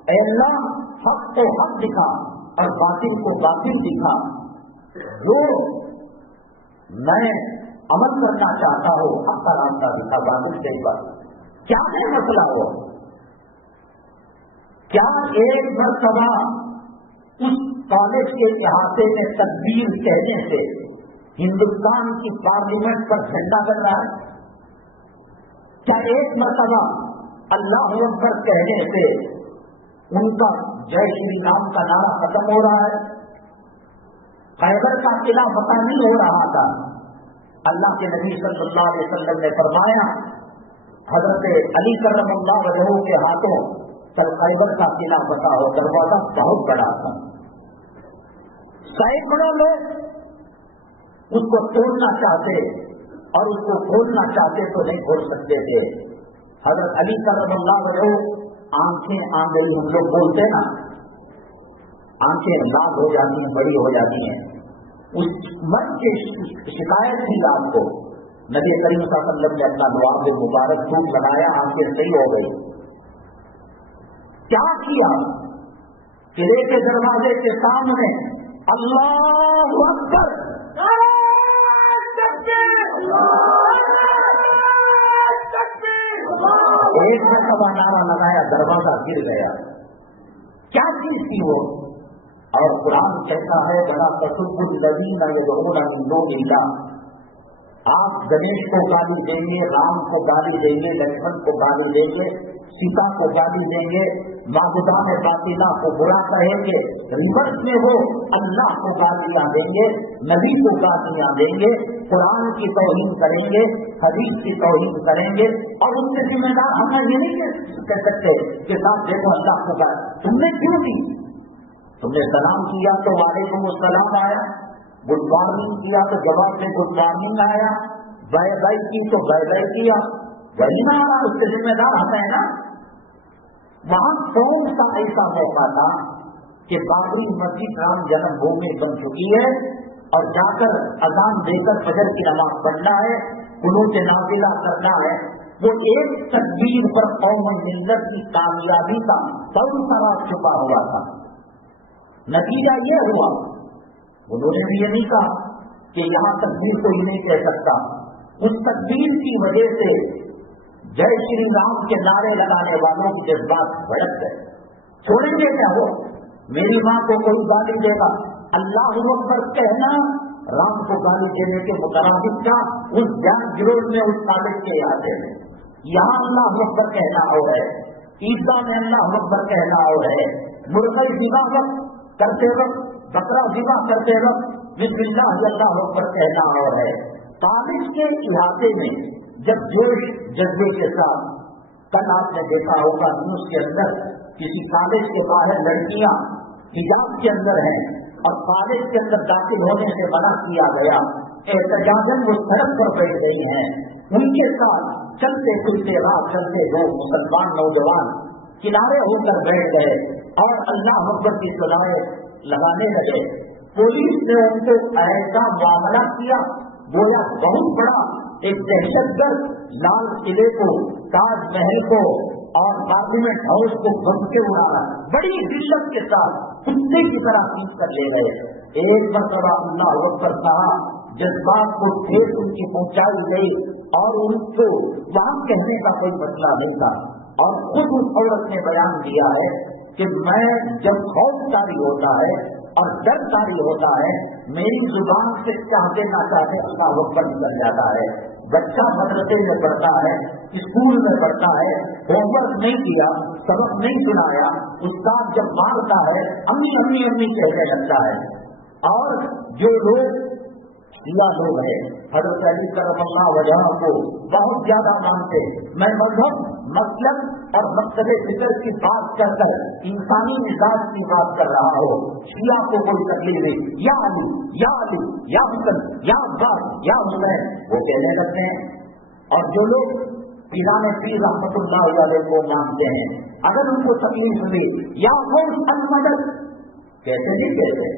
اے اللہ حق کو حق دکھا اور باطل کو باطل دکھا. جو میں عمل کرنا چاہتا ہوں حق کا راستہ دکھا، باطل کے پر. کیا ہے مسئلہ ہو؟ کیا ایک مرتبہ اس کالج کے احاطے میں تکبیر کہنے سے ہندوستان کی پارلیمنٹ پر جھنڈا کر رہا ہے؟ کیا ایک مرتبہ اللہ اکبر کہنے سے ان کا جے شری رام کا نعرہ ختم ہو رہا ہے؟ خیبر کا قلعہ فتح نہیں ہو رہا تھا. اللہ کے نبی صلی اللہ علیہ وسلم نے فرمایا حضرت علی کرم اللہ وجہہ کے ہاتھوں کل خیبر کا قلعہ فتح ہو. دروازہ بہت بڑا تھا، سینکڑوں لوگ اس کو توڑنا چاہتے اور اس کو کھولنا چاہتے تو نہیں کھول سکتے تھے. حضرت علی کرم اللہ وجہہ آنکھیں آ گئی، ہم لوگ بولتے نا، آنکھیں لال ہو جاتی ہیں، بڑی ہو جاتی ہیں. اس مرد کی شکایت تھی آپ کو. نبی کریم صلی اللہ علیہ وسلم نے اپنا لعاب مبارک دھوپ لگایا، آنکھیں صحیح ہو گئی. کیا کیا؟ قلعے کے دروازے کے سامنے اللہ اکبر ایک مرتبہ نعرہ لگایا، دروازہ گر گیا. کیا چیز تھی وہ؟ اور قرآن کہتا ہے بڑا تسب الذین یدعون من دون اللہ. آپ گنیش کو گالی دیں گے، رام کو گالی دیں گے، لکشمن کو گالی دیں گے، سیتا کو گالی دیں گے، معبودان باطلہ کو برا کہیں گے، ریورس میں وہ اللہ کو گالیاں دیں گے، نبی کو گالیاں دیں گے، قرآن کی توہین کریں گے، حدیث کی توہین کریں گے. اور ان کے ذمہ دار ہم یہ نہیں کہہ سکتے کہ صاحب دیکھو اللہ کو گالی تم نے کیوں دی؟ تم نے سلام کیا تو وعلیکم السلام آیا، گڈ مارننگ کیا تو جواب میں گڈ مارننگ آیا، بائے بائی کی تو بائے بائی کیا، وہی نہ آ رہا، اس کے ذمہ دار ہم ہیں نا. وہاں کون سا ایسا موقع تھا کہ बाबरी मस्जिद राम जन्म भूमि बन चुकी है और जाकर अजान देकर फजर की नमाज पढ़ना है, कुनूत नाज़िला करना है, वो एक तकबीर पर कौम मिल्लत की कामयाबी का बहुत सारा छुपा हुआ था। नतीजा ये हुआ, उन्होंने भी ये नहीं कहा कि यहाँ तकबीर कोई नहीं कह सकता, उस तकबीर की वजह से जय श्री राम के नारे लगाने वालों के जज्बात भड़क गए। छोड़ेंगे क्या वो? मेरी माँ को कोई गाली देगा, अल्लाह अकबर कहना राम को गाली देने के मुताबिक का उस जान गिरोह में, उस सालिक के इलाके में यहाँ अल्लाह अकबर कहना हो है, ईसा में अल्लाह अकबर कहना हो है, मुर्गा ज़िबा करते वक्त, बकरा ज़िबा करते वक्त बिस्मिल्लाह अल्लाह अकबर कहना हो है। तालिब के इलाके में जब जोश जज्बे के साथ, कल आपने देखा होगा न्यूज के अंदर किसी कॉलेज के बाहर लड़कियां हिजाब के अंदर हैं और कॉलेज के अंदर दाखिल होने से मना किया गया, एहतजाजन वो सड़क पर बैठ गई हैं, उनके साथ चलते फिरते राह चलते लोग मुसलमान नौजवान किनारे होकर बैठ गए और अल्लाह अकबर की सलाहें लगाने लगे। पुलिस ने उनको ऐसा मामला किया गोया बहुत बड़ा एक दहशतगर्द लाल किले को, ताजमहल को और पार्लियामेंट हाउस को बम के उड़ाना, बड़ी दिक्कत के साथ कुत्ते की तरह खींच कर ले गए। एक मरतबा अल्लाह अकबर कहा, जज्बात को ठेस उनकी पहुंचाई गई और उनको वहां कहने का कोई मसला नहीं था। और खुद उस औरत ने बयान दिया है कि मैं जब खौफ तारी होता है और डर तारी होता है, मेरी जुबान से चाहते ना चाहते अल्लाह अकबर निकल जाता है। बच्चा मदरसे में पढ़ता है, स्कूल में पढ़ता है, होमवर्क नहीं किया, सबक नहीं सुनाया, उस्ताद जब मारता है अम्मी अम्मी अम्मी कहने लगता है। और जो लोग शिया लोग हैं, हज़रत अली करमल्लाह वजह को बहुत ज्यादा मानते, मैं मजहब, मसलब और मकसद फिक्र की बात कर कर इंसानी मिजाज की बात कर रहा हो, शिया को कोई तकलीफ नहीं, या अली या अली या हुसैन या अब्बास या हुसैन वो कहने लगते हैं। और जो लोग पीराने पीर रहमतुल्लाह अलैह को मानते हैं, अगर उनको तकलीफ हुई या वो अलमदद कहते नहीं कहते।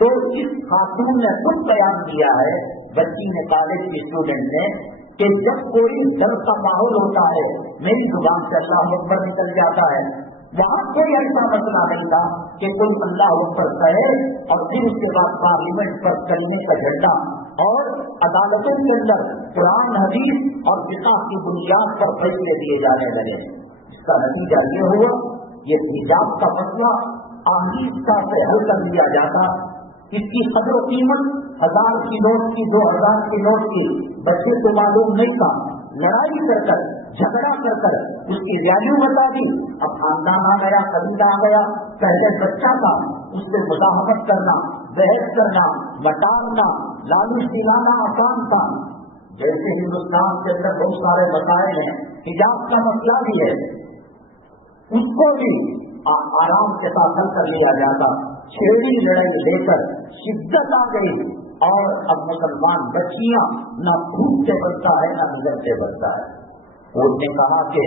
तो इस खातून ने खुद बयान दिया है, बच्ची ने, कॉलेज की स्टूडेंट ने, कि जब कोई डर का माहौल होता है मेरी जुबान से अल्लाह अकबर निकल जाता है। वहां कोई ऐसा मसला नहीं था कि कोई अल्लाह अकबर कहे और फिर उसके बाद पार्लियामेंट पर कलमे का झंडा और अदालतों के अंदर कुरान हदीस और फिक़ह की बुनियाद पर फैसले दिए जाने लगे। इसका नतीजा ये हुआ, ये हिजाब का मसला आहिस्ता से हल कर लिया जाता। इसकी कदर कीमत 1000 की नोट की, 2000 की नोट की बच्चे को मालूम नहीं था। लड़ाई कर कर, झगड़ा कर कर उसकी वैल्यू बता दी। अब खानदान आ गया, कबीला आ गया, पहले बच्चा था, उससे मुदाहमत करना, बहस करना, मटारना, लालच दिलाना आसान था। जैसे हिंदुस्तान के अंदर बहुत सारे मसाइल हैं, हिजाब का मसला भी है, उसको भी आराम के साथ हल कर लिया जाता। छेड़ी लड़ाई लेकर शिद्दत आ गई और अब मुसलमान बच्चियां न खून से बचता है न नजर से बचता है। उन्होंने कहा कि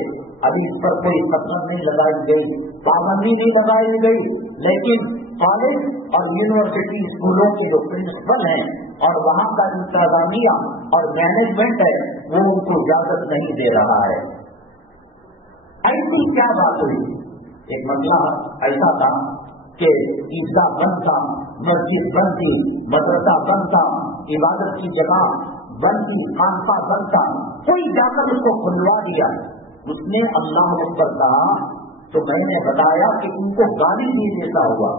अभी इस पर कोई कसम नहीं लगाई गई, पाबंदी नहीं लगाई गई, लेकिन कॉलेज और यूनिवर्सिटी स्कूलों के जो प्रिंसिपल हैं और वहां का इंतजामिया और मैनेजमेंट है वो उनको इजाजत नहीं दे रहा है। ऐसी क्या बात हुई? एक मसला ऐसा था कि ईदगाह बंद था, मस्जिद बंद थी, मदरसा बंद था, इबादत की जगह बंद थी, खानका बंद था, कोई जाकर उसको खुलवा दिया। उसने अल्लाह अकबर कहा तो मैंने बताया कि उनको गाली भी देता हुआ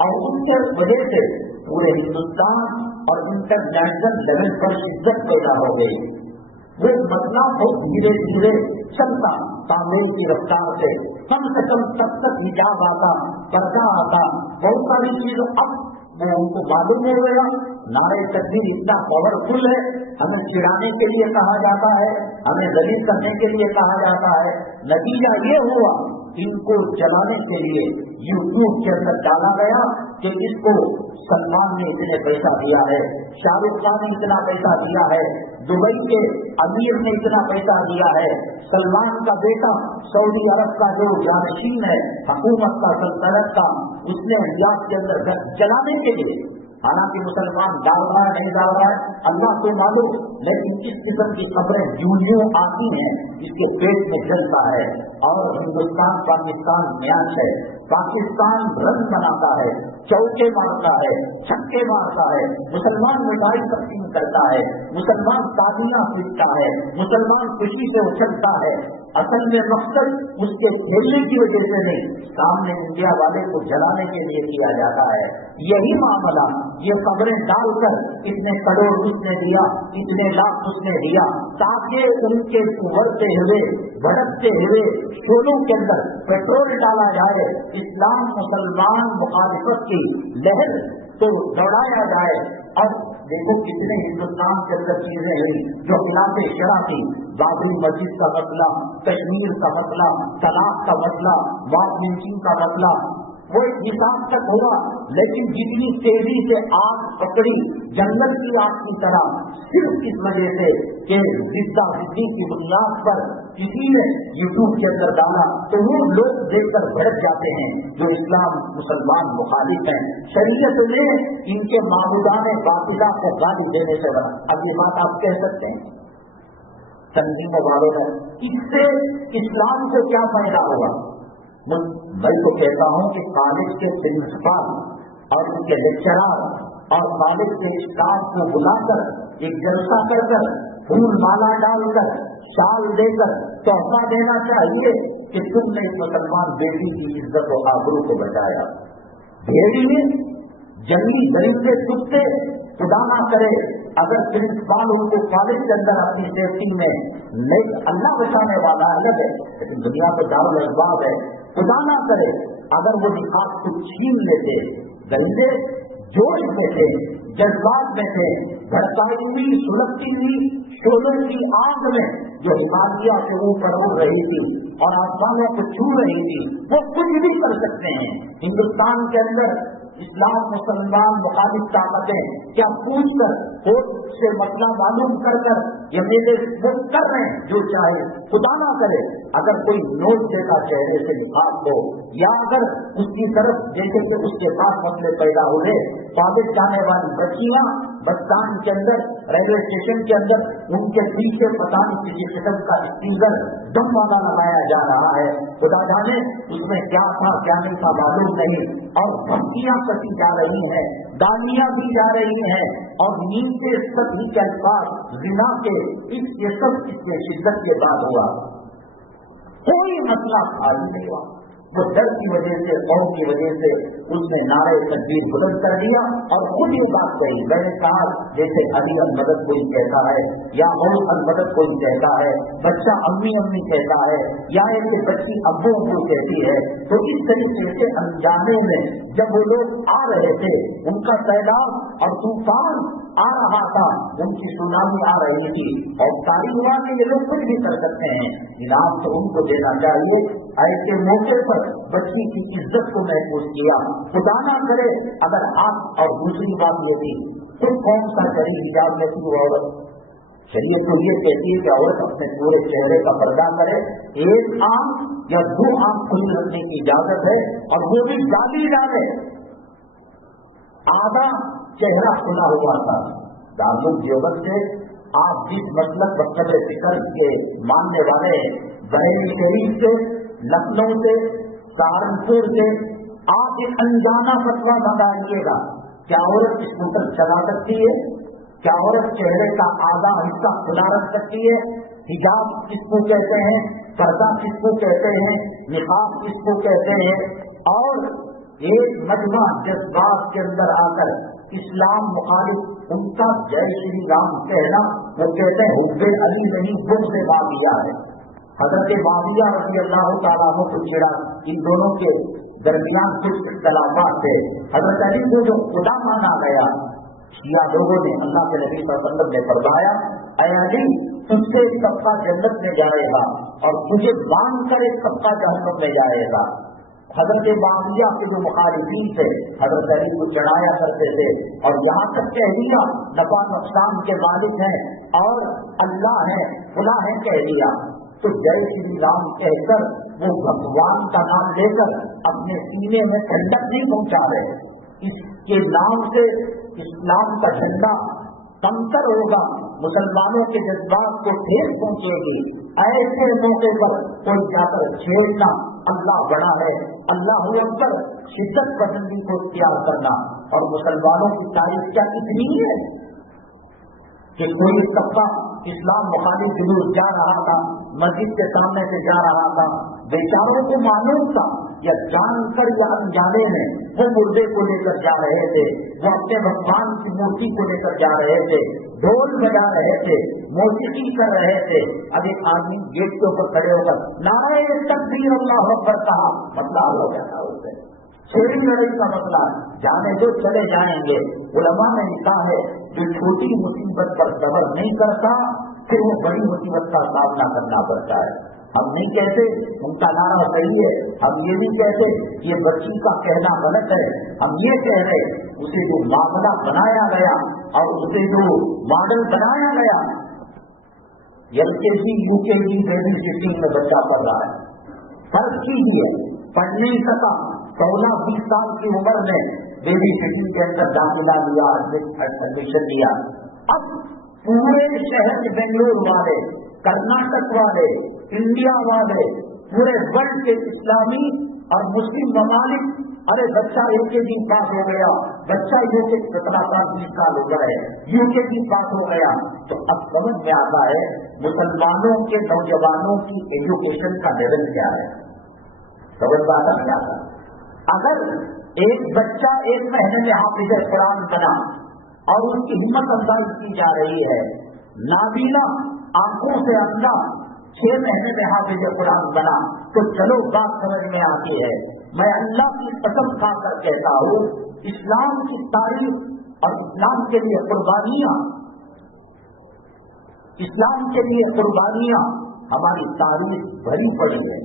और उसके वजह से पूरे हिंदुस्तान और इंटरनेशनल लेवल पर शिद्दत पैदा हो गई। वो मसला बहुत धीरे धीरे चलता, तामील की रफ्तार से कम तब तक हिजाब आता, पर्दा आता, बहुत सारी चीजों अब वो उनको मालूम हो गया। नारे तकबीर इतना पावरफुल है, हमें चिढ़ाने के लिए कहा जाता है, हमें दलील करने के लिए कहा जाता है। नतीजा ये हुआ, इनको चलाने के लिए यूट्यूब के अंदर डाला गया कि इसको सलमान ने इतने पैसा दिया है, शाहरुख खान ने इतना पैसा दिया है, दुबई के अमीर ने इतना पैसा दिया है, सलमान का बेटा सऊदी अरब का जो जानशीन है हुकूमत का सल्तनत का, उसने रियाद के अंदर घर चलाने के लिए, हालांकि मुसलमान डाल रहा है नहीं डाल रहा है अल्लाह को मालूम, लेकिन इस किस्म की खबरें यूं आती हैं इसके पेट में जलता है। और हिंदुस्तान पाकिस्तान मैच है, पाकिस्तान रन बनाता है, चौके मारता है, छक्के मारता है, मुसलमान मिठाई तकसीम करता है, मुसलमान तालियां पीटता है, मुसलमान खुशी से उछलता है। असल में मकसद उसके खेलने की वजह से नहीं, सामने इंडिया वाले को जलाने के लिए किया जाता है। यही मामला ये खबरें डालकर इतने करोड़ उसने दिया, इतने लाख उसने दिया, ताकि उनके उभरते हुए भड़कते हुए शोलों के अंदर पेट्रोल डाला जाए, इस्लाम मुसलमान मुखालिफत की लहर तो दौड़ाया जाए। और देखो कितने हिंदुस्तान के अंदर चीजें हुई जो खिलाफे शरा थी, बाबरी मस्जिद का मसला, कश्मीर का मसला, तलाक का मसला, मॉब लिंचिंग का मसला, वो एक हिसाब तक हुआ, लेकिन जितनी तेजी से आग पकड़ी जंगल की आग की तरह, सिर्फ इस वजह से कि जिद्दा जिद्दी की बुनियाद पर किसी ने यूट्यूब के अंदर डाला तो वो लोग देखकर भड़क जाते हैं जो इस्लाम मुसलमान मुखालिफ हैं। शरीयत ने इनके माबूदान बातिला को गाली देने से बना। अब ये बात आप कह सकते हैं तंजीमों वालों ने, इससे इस्लाम को क्या फायदा होगा? मैं तो कहता हूं कि कॉलेज के प्रिंसिपल और उनके लेक्चरर और कॉलेज के स्टाफ को बुलाकर एक जलसा कर फूल माला डालकर शाल देकर तोहफा देना चाहिए कि तुमने इस मुसलमान बेटी की इज्जत और आबरू को बचाया। भेड़ी में जंगली दरिंदे कुत्ते खुदा ना करे अगर प्रिंसिपल उनको कॉलेज के अंदर अपनी सेफ्टी में नहीं, अल्लाह बचाने वाला अलग है, लेकिन दुनिया पे दारुल अहबाब है, खुदा ना करे अगर वो निकाह को छीन लेते, दरिंदे जोश में थे, जज्बात में थे, भड़काई हुई सुलगती हुई शोलों की आग में जो हिमालय से ऊपर उड़ रही थी और आसमानों को छू रही थी, वो कुछ भी कर सकते हैं। हिंदुस्तान के अंदर इस्लाम मुसलमान मुखालिफ ताकतें क्या पूछ कर कोर्ट से मसला मालूम कर ये मेरे वो कर रहे हैं जो चाहे, खुदा ना करे अगर कोई नोट देता चेहरे से निकाल हो, या अगर उसकी तरफ जैसे कि उसके पास मसले पैदा हुए, कॉलेज जाने वाली बच्चियां बस स्टैंड के अंदर, रेलवे स्टेशन के अंदर, उनके पीछे पता नहीं किसी किस्म का स्टीकर दम वाला लगाया जा रहा है, खुदा जाने उसमें क्या था क्या नहीं था मालूम नहीं, और धमकियां कटी जा रही हैं, गालियां दी जा रही हैं, और नीचे सभी के अल्फाज जिना के, ये सब इसके शिद्दत के बाद हुआ। कोई मसला खाली नहीं हुआ, वो डर की वजह से, कौम की वजह से उसने नारे तकबीर बुलंद कर दिया और खुद ये बात कही। मैंने कहा जैसे अली अल-मदद कोई कहता है या और अल-मदद कोई कहता है, बच्चा अम्मी अम्मी कहता है, या एक बच्ची अब्बू अब्बू कहती है, तो इस तरीके से अनजाने में जब वो लोग आ रहे थे, उनका सैलाब और तूफान आ रहा था, उनकी सुनामी आ रही थी, और सारी हुआ कि ये लोग कुछ भी कर सकते हैं, इनाम तो उनको देना चाहिए। ऐसे मौके पर बच्ची की इज्जत को महफूज किया, खुदा ना करे अगर आप। और दूसरी बात ये थी, तो कौन सा करी हिजाब में थी वो औरत? शरीयत तो ये कहती है कि औरत अपने पूरे चेहरे का पर्दा करे, एक आंख या दो आंख खुली रखने की इजाजत है, और वो भी गाली डाले। आधा चेहरा खुला हुआ था। दारुल देवबंद से आप जिस मतलब बख्तर फिक्र के मानने वाले बरेली शरीफ से, लखनऊ से, सहारनपुर से, आप एक अनजाना फतवा बताइएगा, क्या औरत स्कूटर चला सकती है? क्या औरत चेहरे का आधा हिस्सा खुला रख सकती है? हिजाब किसको कहते हैं? पर्दा किसको कहते हैं? निकाब किसको कहते हैं? और एक मजमा जज्बात के अंदर आकर इस्लाम मुखालिफ उनका जय श्री राम कहना, वो कहते हैं हुब्बे अली नहीं बुग़्ज़ बाबिया है। हजरत बाबिया रज़ी अल्लाह तआला अन्हु को चिड़ा, इन दोनों के दरमियान कुछ इख्तिलाफात थे। हजरत अली को जो खुदा माना गया, शिया लोगों ने, अल्लाह के नबी सल्लल्लाहु अलैहि वसल्लम ने फरमाया, ऐ अली तुझसे एक तबका जन्नत में जाएगा और तुझे बांध कर एक तबका जहन्नम में जाएगा। حضرت معاویہ کے جو مخالفین تھے حضرت علی کو چڑھایا کرتے تھے، اور یہاں تک کہہ دیا نفع نقصان کے مالک ہیں اور اللہ ہے فلاں ہے کہہ دیا، تو جے شری رام کہہ کر وہ بھگوان کا نام لے کر اپنے سینے میں ٹھنڈک نہیں پہنچا رہے. اس کے نام سے اسلام کا جھنڈا کمتر ہوگا، مسلمانوں کے جذبات کو ٹھیس پہنچے گی. ایسے موقع پر کوئی جا کر چھیڑنا اللہ بڑا ہے، اللہ اکبر، شدت پسندی کو اختیار کرنا. اور مسلمانوں کی تاریخ کیا اتنی ہے کہ کوئی طبقہ اسلام مخالف جلوس جا رہا تھا، مسجد کے سامنے سے جا رہا تھا، بیچاروں کو معلوم تھا یا جان کر یا انجانے میں وہ مردے کو لے کر جا رہے تھے، وہ اپنے بھگوان کی مورتی کو لے کر جا رہے تھے، ڈھول بجا رہے تھے، موسیقی کر رہے تھے. اب ایک آدمی گیٹ کے اوپر کھڑے ہو کر نعرہ تکبیر اللہ اکبر کہا، مسئلہ ہو گیا تھا اس سے. چھوٹی لڑائی کا مسئلہ جانے دو، چلے جائیں گے. علماء نے لکھا ہے جو چھوٹی مصیبت پر صبر نہیں کرتا پھر وہ بڑی مصیبت کا سامنا کرنا پڑتا ہے. ہم نہیں کہتے ان کا نعرہ صحیح ہے، ہم یہ نہیں کہتے یہ بچی کا کہنا غلط ہے، ہم یہ کہہ رہے اسے جو معاملہ بنایا گیا اور اسے جو ماڈل بنایا گیا، ایل کے جی یو کے جی بیبی سٹنگ میں بچہ پڑھ رہا ہے، فرض کیجیے پڑھ نہیں سکا، 16-20 سال کی عمر میں بیبی سٹنگ کے اندر داخلہ لیا، ایڈمیشن لیا. اب پورے شہر بنگلور والے، کرناٹک والے، انڈیا والے، پورے ورلڈ کے اسلامی اور مسلم ممالک، ارے بچہ یو کے جی پاس ہو گیا، بچہ یو کے 17 سال 20 سال ہو گئے یو کے جی پاس ہو گیا. تو اب سمجھ میں آتا ہے مسلمانوں کے نوجوانوں کی ایجوکیشن کا لیول کیا ہے. سمجھ میں آتا نہیں آتا. اگر ایک بچہ 1 مہینے میں حافظ قرآن بنا اور ان کی ہمت افزائی کی جا رہی ہے، نابینا آنکھوں سے اندھا 6 مہینے میں حافظ قرآن بنا، تو چلو بات سمجھ میں آتی ہے. میں اللہ کی قسم کھا کر کہتا ہوں اسلام کی تاریخ اور اسلام کے لیے قربانیاں، اسلام کے لیے قربانیاں ہماری تاریخ بھری پڑی ہے.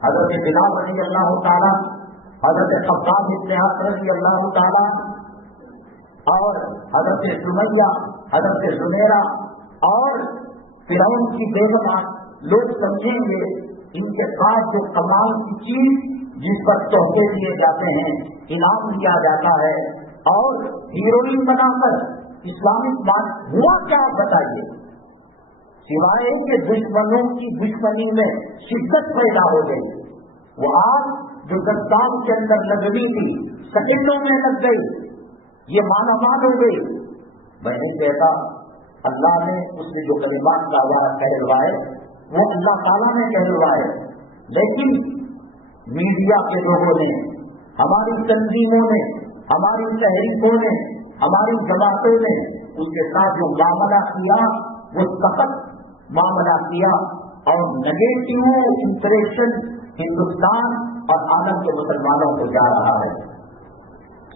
حضرت بلال رضی اللہ تعالیٰ، حضرت خباب بن عاص رضی اللہ تعالیٰ اور حضرت سمیہ، حضرت زمیرہ اور فرعون کی بیگم، لوگ سمجھیں گے ان کے پاس جو کمال کی چیز جس پر تحفے دیے جاتے ہیں، انعام دیا جاتا ہے اور ہیروئن بنا کر اسلامک بات ہوا کیا بتائیے، سوائے کہ دشمنوں کی دشمنی میں شدت پیدا ہو گئی. وہ آگ جو 10 سال کے اندر لگنی تھی سیکنڈوں میں لگ گئی، یہ مالا مال ہو گئی. میں نہیں کہتا اللہ نے اس نے جو کلمات کا آواز کہلوائے وہ اللہ تعالیٰ نے کہلوائے، لیکن میڈیا کے لوگوں نے، ہماری تنظیموں نے، ہماری تحریکوں نے، ہماری جماعتوں نے اس کے ساتھ جو معاملہ کیا وہ سخت معاملہ کیا اور نگیٹو امپریشن ہندوستان اور عالم کے مسلمانوں کو جا رہا ہے.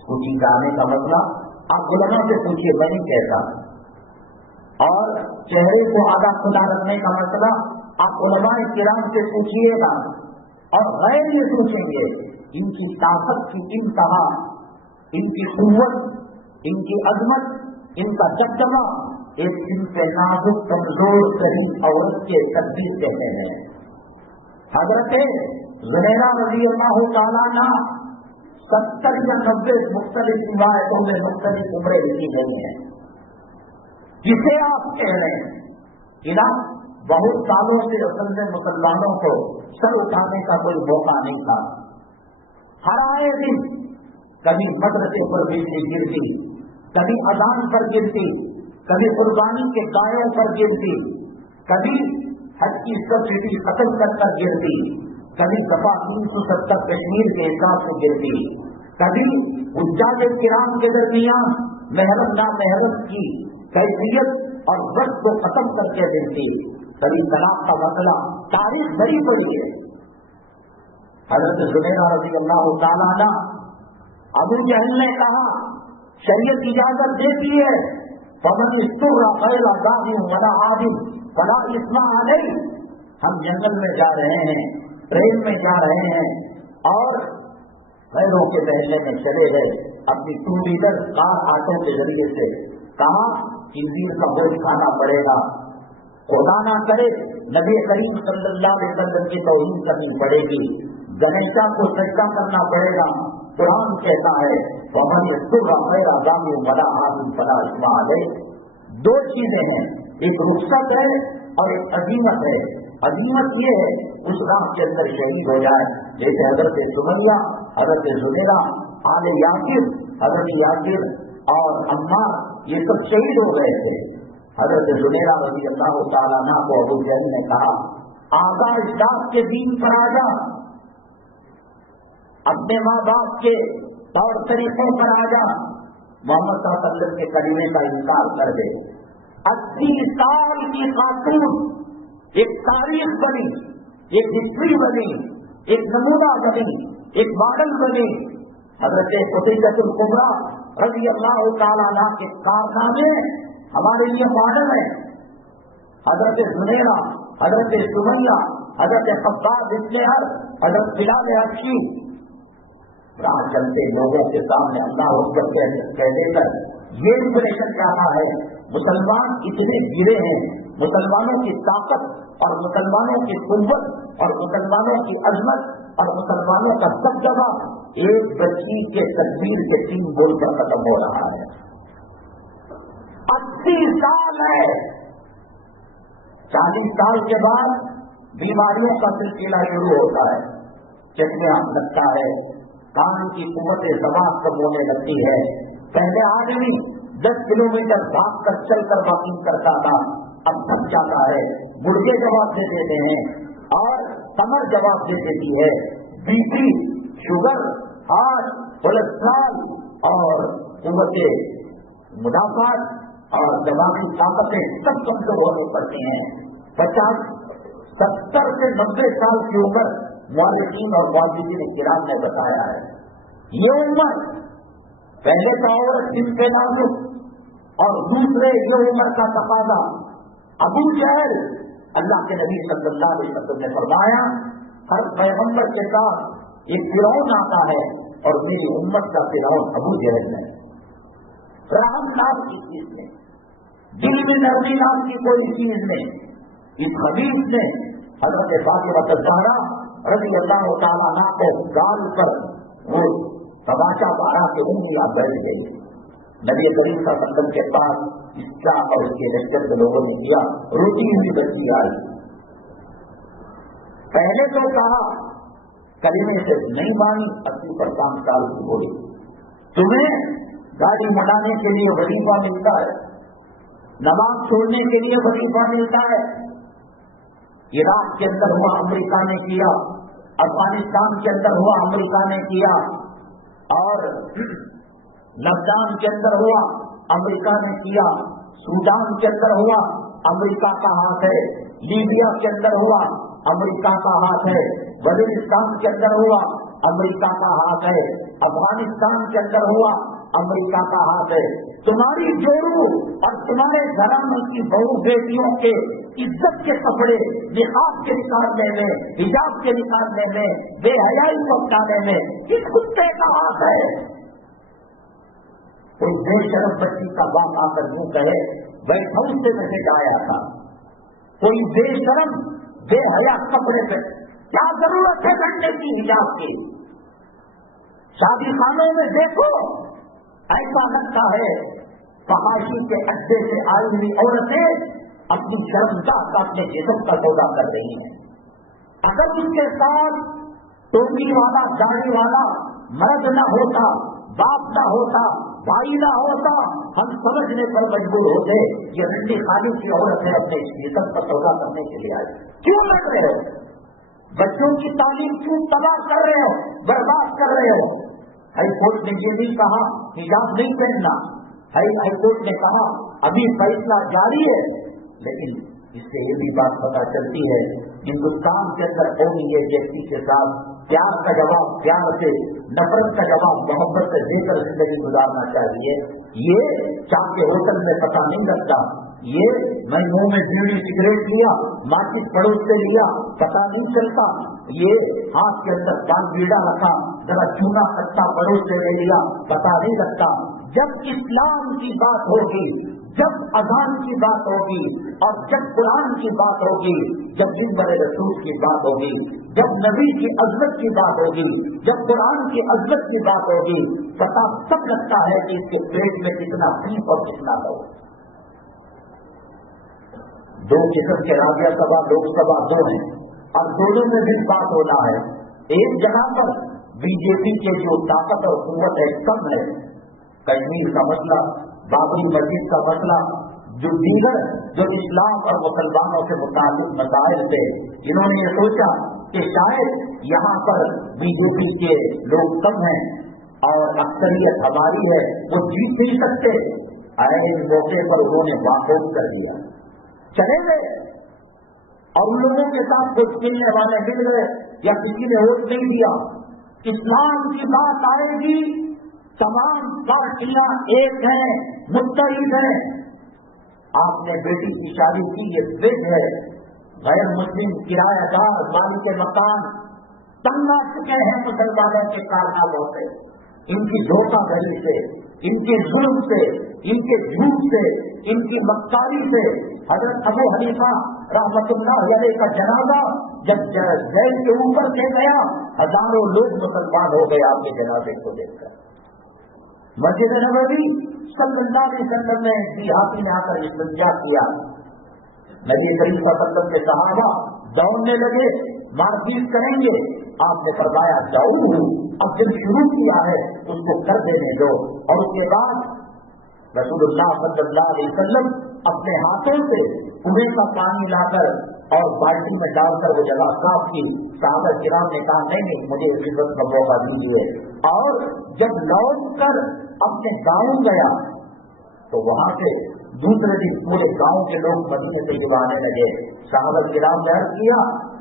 کچھ جانے کا مسئلہ آپ علماء سے پوچھیے، میں نہیں کہتا. اور چہرے کو آدھا کھلا رکھنے کا مسئلہ آپ علماء کرام سے پوچھیے گا اور غیر یہ پوچھیں گے. ان کی طاقت کی انتہا، ان کی قوت، ان کی عظمت، ان کا دبدبہ ایک دن پہ نازک کمزور ترین عورت کے تقدیر کہتے ہیں. حضرت زمیرہ رضی اللہ تعالیٰ عنہ 70 یا 90 مختلف روایتوں میں مختلف عمریں لکھی گئی ہیں. جسے آپ کہہ رہے ہیں علاج بہت سالوں سے اصل میں مسلمانوں کو سر اٹھانے کا کوئی موقع نہیں تھا. ہر آئے دن کبھی مدرسے پر بجلی گرتی، کبھی اذان پر گرتی، کبھی قربانی کے گایوں پر گرتی، کبھی حج کی سبسڈی ختم کر گرتی، کبھی دفعہ 370 کشمیر کے حساب سے گرتی، کبھی حجاج کرام کے درمیان محرم نامحرم کی کیفیت اور وقت کو ختم کر کے دیتی، کبھی طلاق کا مسئلہ، تاریخ بڑی بڑی ہے. حضرت زمیرہ رضی اللہ تعالیٰ عنہ، ابو جہل نے کہا شریعت اجازت دیتی ہے فمن اضطر غیر باغ ولا عاد فلا اثم علیہ. ہم جنگل میں جا رہے ہیں، ٹرین میں جا رہے ہیں اور کے محلے میں چلے گئے اپنی 2 ویلر کار آٹو کے ذریعے سے. کہا خنزیر کا گوشت کھانا پڑے گا. خدا نہ کرے نبی کریم صلی اللہ علیہ وسلم کی توہین کرنی پڑے گی. گنیشا کو سجدہ کرنا پڑے گا. قرآن کہتا ہے وَمَنْ يَسْتُرَّ غَيْرَ ظَالِمٍ وَلَا عَادٍ فَلَا إِثْمَ عَلَيْهِ. 2 چیزیں ہیں، ایک رخصت ہے اور ایک عزیمت ہے. عزیمت یہ ہے اس راہ کے اندر شہید ہو جائے، جیسے حضرت سمیہ، حضرت زبیرہ، آل یاسر، حضرت یاسر اور عمار یہ سب شہید ہو گئے تھے. حضرت زبیرہ رضی اللہ تعالیٰ عنہ کو ابو جہل نے کہا آقا اسلام کے دین پر آ جا، اپنے ماں باپ کے طور طریقوں پر آ جا، محمد صلی اللہ علیہ وسلم کے کلمے کا انکار کر دے. 80 سال کی خاتون ایک تاریخ بنی، ایک ہسٹری بنی، ایک نمونہ بنی، ایک ماڈل بنی. حضرت خدیجہ الکبریٰ رضی اللہ تعالیٰ عنہ کے کارنامے ہمارے لیے ماڈل ہیں. حضرت زنیرہ، حضرت سمیہ، حضرت خباب بن عرب، حضرت بلال حبشی راہ چلتے لوگوں کے سامنے اللہ اکبر کہہ دے کر یہ انفارمیشن چاہتا ہے مسلمان اتنے گرے ہیں، مسلمانوں کی طاقت اور مسلمانوں کی قوت اور مسلمانوں کی عظمت اور مسلمانوں کا دبدبہ ایک بچی کے تکبیر کے 3 بول پر ختم ہو رہا ہے. 80 سال ہے، 40 سال کے بعد بیماریوں کا سلسلہ شروع ہوتا ہے. چشمہ لگتا ہے، کان کی قوت زبان کم ہونے لگتی ہے. پہلے آدمی 10 کلومیٹر بھاگ کر چل کر واکنگ کرتا تھا، اب تھک جاتا ہے. گردے جواب دے دیتے ہیں اور کمر جواب دے دیتی ہے. B P, sugar, heart, cholesterol اور قوت مدافعت اور دماغی طاقتیں سب کمزور ہونے پڑتی ہیں. 50، 70 سے 90 سال کی عمر مؤرخین اور محدثین کرام نے بتایا ہے. یہ عمر پہلے کا عورت جن کے نازک اور دوسرے یہ عمر کا تقاضا. ابو جہل، اللہ کے نبی صلی اللہ علیہ وسلم نے فرمایا ہر پیغمبر کے ساتھ ایک فرعون آتا ہے اور میری امت کا فرعون ابو جہل ہے. رحم نام کی چیز میں، دل میں نرمی نام کی کوئی چیز میں، اس خبیث نے حضرت فاطمہ الزہرا رضی اللہ تعالیٰ عنہ کو گال پر وہ تماشا مارا کہ انگلیاں بیٹھ گئی. نبی کریم صلی اللہ علیہ وسلم کے پاس اس کا اور اس کے لشکر کے لوگوں نے کیا، روٹی ہوئی بچی آئی. پہلے تو کہا کلمے سے نہیں مانی، 80 سال کی ہوئی. تمہیں گاڑی منانے کے لیے وظیفہ ملتا ہے، نماز چھوڑنے کے لیے وظیفہ ملتا ہے. عراق کے اندر ہوا امریکہ نے کیا، افغانستان کے اندر ہوا امریکہ نے کیا، اور لبنان کے اندر ہوا امریکہ نے کیا، سوڈان کے اندر ہوا امریکہ کا ہاتھ ہے، لیبیا کے اندر ہوا امریکہ کا ہاتھ ہے، بلوچستان کے اندر ہوا امریکہ کا ہاتھ ہے، افغانستان کے اندر ہوا امریکہ کا ہاتھ ہے. تمہاری جوڑوں اور تمہارے گھرانوں کی بہو بیٹیوں کے عزت کے کپڑے نقاب کے نکالنے میں، حجاب کے نکالنے میں، بے حیائی کو ہٹانے میں کس کتے کا ہاتھ ہے؟ کوئی بے شرف بچی کا باپ آ کر یوں کہے وائٹ ہاؤس سے میسج آیا تھا. کوئی بے شرم بے حیا کپڑے پہ کیا ضرورت ہے لڑنے کی حجاب کی؟ شادی خانوں میں دیکھو ایسا لگتا ہے فحاشی کے اڈے سے آئی ہوئی عورتیں اپنی شرمگاہ کا اپنے جسم کا سودا کر رہی ہیں. اگر اس کے ساتھ ٹوپی والا داڑھی والا مرد نہ ہوتا، باپ نہ ہوتا، بھائی نہ ہوتا، ہم سمجھنے پر مجبور ہوتے یہ رنڈی خالی کی عورت ہے، اپنے جسم کا سودا کرنے کے لیے آئی. کیوں لڑ رہے ہو؟ بچوں کی تعلیم کیوں تباہ کر رہے ہو، برباد کر رہے ہو؟ ہائی کورٹ نے یہ نہیں کہا حجاب نہیں پہننا، ہائی کورٹ نے کہا ابھی فیصلہ جاری ہے، لیکن اس سے یہ بھی بات پتہ چلتی ہے ہندوستان کے اندر قومی یکجہتی کے ساتھ پیار کا جواب پیار سے، نفرت کا جواب محبت سے دے کر زندگی گزارنا چاہیے. یہ چاہ کے ہوٹل میں پتہ نہیں لگتا ये मैं मुंह में बीड़ी सिगरेट लिया, माचिस पड़ोस से लिया, पता नहीं चलता। ये हाथ के अंदर पान बीड़ा रखा, जरा चूना कट्टा पड़ोस से ले लिया, पता नहीं लगता। जब इस्लाम की बात होगी, जब अज़ान की बात होगी, और जब कुरान की बात होगी, जब मिंबर रसूल की बात होगी, जब नबी की अज़मत की बात होगी, जब कुरान की अज़मत की बात होगी, पता सब लगता है कि इसके पेट में कितना पीप और कितना दो। दो किस्म के राज्यसभा लोकसभा दो हैं, और दोनों में भी बात होना है। एक जगह पर बीजेपी के जो ताकत और कुव्वत है कम है, कश्मीर का मसला, बाबरी मस्जिद का मसला, जो दीगर जो इस्लाम और मुसलमानों से मुताल्लिक मसाइल थे, इन्होंने ये सोचा कि शायद यहाँ पर बीजेपी के लोग कम हैं और अक्सरियत हमारी है, वो जीत नहीं सकते। इस मौके पर उन्होंने वाकआउट कर दिया, चले गए, और उन लोगों के साथ कुछ मिलने वाले मिल गए, या किसी ने वोट नहीं दिया। इस्लाम की बात आएगी, तमाम पार्टियां एक हैं, मुत्तहिद हैं। आपने बेटी की शादी की, ये जिद है। गैर मुस्लिम किराएदार मालिक मकान तंग आ चुके हैं मुसलमानों के कारनामों से, इनकी धोखाधड़ी से, इनके जुल्म से, इनके झूठ से, इनकी मक्कारी से। हजरत अबू हनीफा रहमतुल्लाह अलैह का जनाजा जब जेल के ऊपर से गया, हजारों लोग मुसलमान हो गए आपके जनाजे को देखकर। मस्जिद नबवी सल्लल्लाहु अलैहि वसल्लम ने देहाती ने आकर इस्तिंजा किया। नबी करीम सल्लल्लाहु अलैहि वसल्लम के सहाबा दौड़ने लगे, मारपीट करेंगे। आपने फरमाया जाऊं, अब जब शुरू किया है उसको कर देने दो। और उसके बाद रसूलुल्लाह सल्लल्लाहु अलैहि वसल्लम अपने हाथों से कुएं का पानी लाकर और बाल्टी में डालकर वो जगह साफ की। सहाबा किराम ने कहा नहीं नहीं, मुझे इज्जत का मौका दीजिए। और जब लौट कर अपने गांव गया तो वहां से दूसरे दिन पूरे गांव के लोग मदीने से जब आने लगे। सहाबा किराम ने अर्ज किया,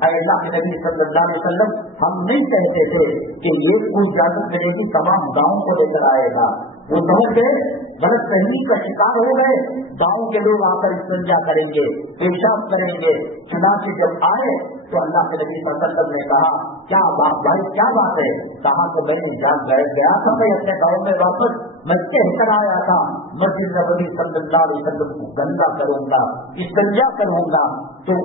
अल्लाह के नबी सल्लल्लाहु अलैहि वसल्लम, हम नहीं कहते थे कि ये कोई इजाजत मिलेगी तमाम गांव को लेकर आएगा। वो समझ गए, गलत फहमी का शिकार हो गए। गांव के लोग आकर इस्तिंजा करेंगे, पेशाब करेंगे। चुनाचे जब आए तो अल्लाह के नबी सल्लल्लाहु अलैहि वसल्लम ने कहा, क्या बात भाई, क्या बात है? कहा तो मैंने जान गया था, मैं अपने गाँव में वापस मैं कहकर आया था, मस्जिद नबवी सल्लल्लाहु अलैहि वसल्लम को गंदा करूंगा, इस्तिंजा करूंगा। तो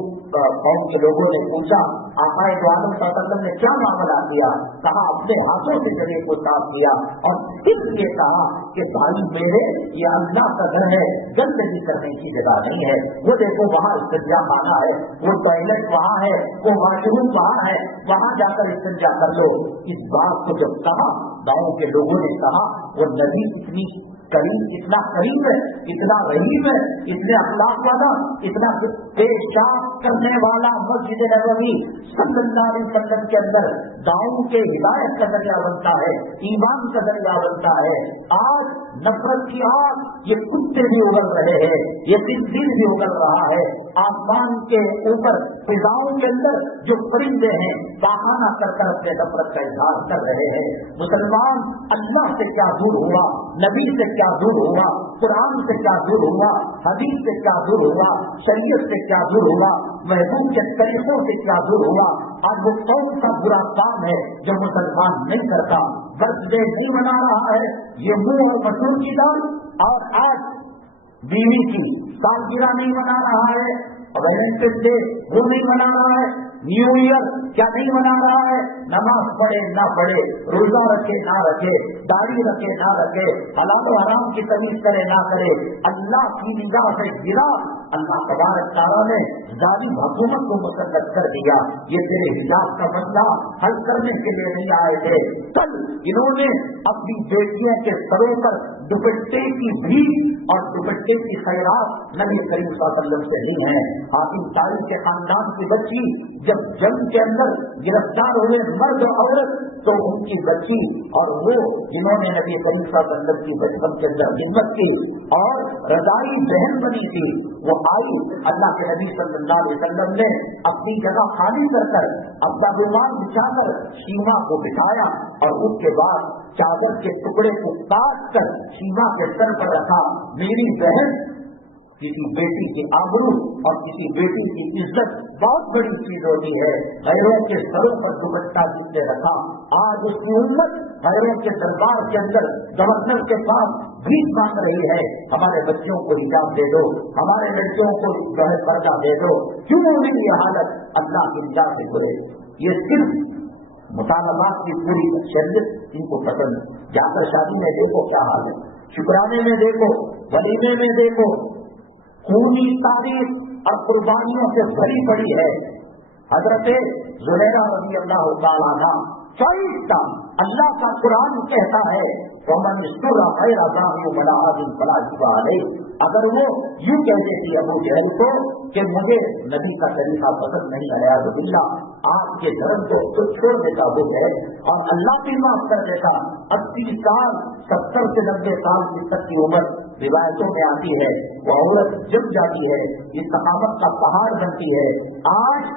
कौम के लोगों ने पूछा, आकाए दो आलम सल्लल्लाहु अलैहि वसल्लम ने क्या मामला किया? कहा अपने हाथों से जगह को साफ किया, और फिर ये कहा कि भाई मेरे, ये अल्लाह का घर है, गंदगी करने की जगह नहीं है। वो देखो वहाँ इस्तिंजा खाना है, वो टॉयलेट वहाँ है, वो वॉशरूम वहाँ है, वहाँ जाकर इस्तिंजा कर लो। इस बात को जब कहा, गाँव के लोगों ने कहा, वो नबी इतनी करीम, इतना करीम है, इतना रहीम है, इतने अखलाक वाला, इतना पेशाब करने वाला मस्जिद नबवी सल्लल्लाहु अलैहि वसल्लम के अंदर गाँव के हिदायत का जरिया बनता है, ईमान का जरिया बनता है। आज नफरत की आग, ये कुत्ते भी उगल रहे हैं, ये खंजीर भी उगल रहा है। आसमान के ऊपर फिजाओं के अंदर जो परिंदे हैं बहाना कर कर अपने नफरत का इजहार कर रहे हैं। मुसलमान अल्लाह से क्या दूर हुआ, नबी से क्या दूर हुआ, कुरान से क्या दूर हुआ, हदीस से क्या दूर हुआ, शरीयत से क्या दूर हुआ, महबूब के तरीकों से क्या दूर हुआ। आज वो कौन सा बुरा काम है जो मुसलमान नहीं करता? बर्थडे नहीं मना रहा है, ये मुंह और मसूर की दाल, और आज बीवी की सालगिरह नहीं मना रहा है, वैलेंटाइन डे वो नहीं मना रहा है, न्यू ईयर क्या नहीं मना रहा है। नमाज पढ़े ना पढ़े, रोजा रखे ना रखे, दाढ़ी रखे ना रखे, हलाल और हराम की तमीज करे ना करे, अल्लाह की निगाह से गिरा। अल्लाह तबारक तआला ने जालिम हुकूमत को मुसल्लत कर दिया। ये तेरे हिजाब का मसला हल करने के लिए नहीं आए थे। कल इन्होंने अपनी बेटियों के सरों पर दुपट्टे की भीख और दुपट्टे की खैरात नबी करीम सल्लल्लाहु अलैहि वसल्लम से नहीं है। हाकिम तारिक के खानदान की बच्ची जब जंग के अंदर गिरफ्तार हुए मर्द और औरत, तो उनकी बच्ची और वो जिन्होंने नबी करीम सल्लल्लाहु अलैहि वसल्लम की बचपन के अंदर खिदमत की और रजाई बहन बनी थी, वो आई। अल्लाह के नबी सल्लल्लाहु अलैहि वसल्लम ने अपनी जगह खाली कर अपना रुमाल बिछाकर सीमा को बिठाया और उसके बाद चादर के टुकड़े को काट कर सीमा के सर पर रखा। मेरी बहन किसी बेटी की आबरू और किसी बेटी की इज्जत बहुत बड़ी चीज होती है। गैरों के सरों पर दुपट्टा जिसने रखा, आज उसकी उम्मत गैरों के दरबार के अंदर गवर्नर के पास भीख मांग रही है, हमारे बच्चों को हिजाब दे दो, हमारे लड़कियों को जो है पर्दा दे दो। क्यों हुई ये हालत? अल्लाह की निगाह से बोले। ये सिर्फ मुतालबात की पूरी शरीयत इनको पसंद। जाकर शादी में देखो क्या हाल है, शुक्राने में देखो, वलीमे में देखो, खूनी तारीफ और कुर्बानियों से भरी पड़ी है। हजरत ज़ुनैरा रज़ी अल्लाह तआला अन्हा फरिश्ता, अल्लाह का कुरान कहता है वमन इस्तुरा गैर ज़ाहिर वला आदिम फला जुर्म अलैहि। अगर वो यूं कह देती अबू जहल को कि मुझे नबी का तरीका पसंद नहीं आया तो बिल्लाह आपके धर्म को तो छोड़ देता वो है और अल्लाह भी माफ कर देता। 80 साल 70 से 90 साल तक की उम्र रिवायतों में आती है, वो औरत जम जाती है, इस सखावत का पहाड़ बनती है। आज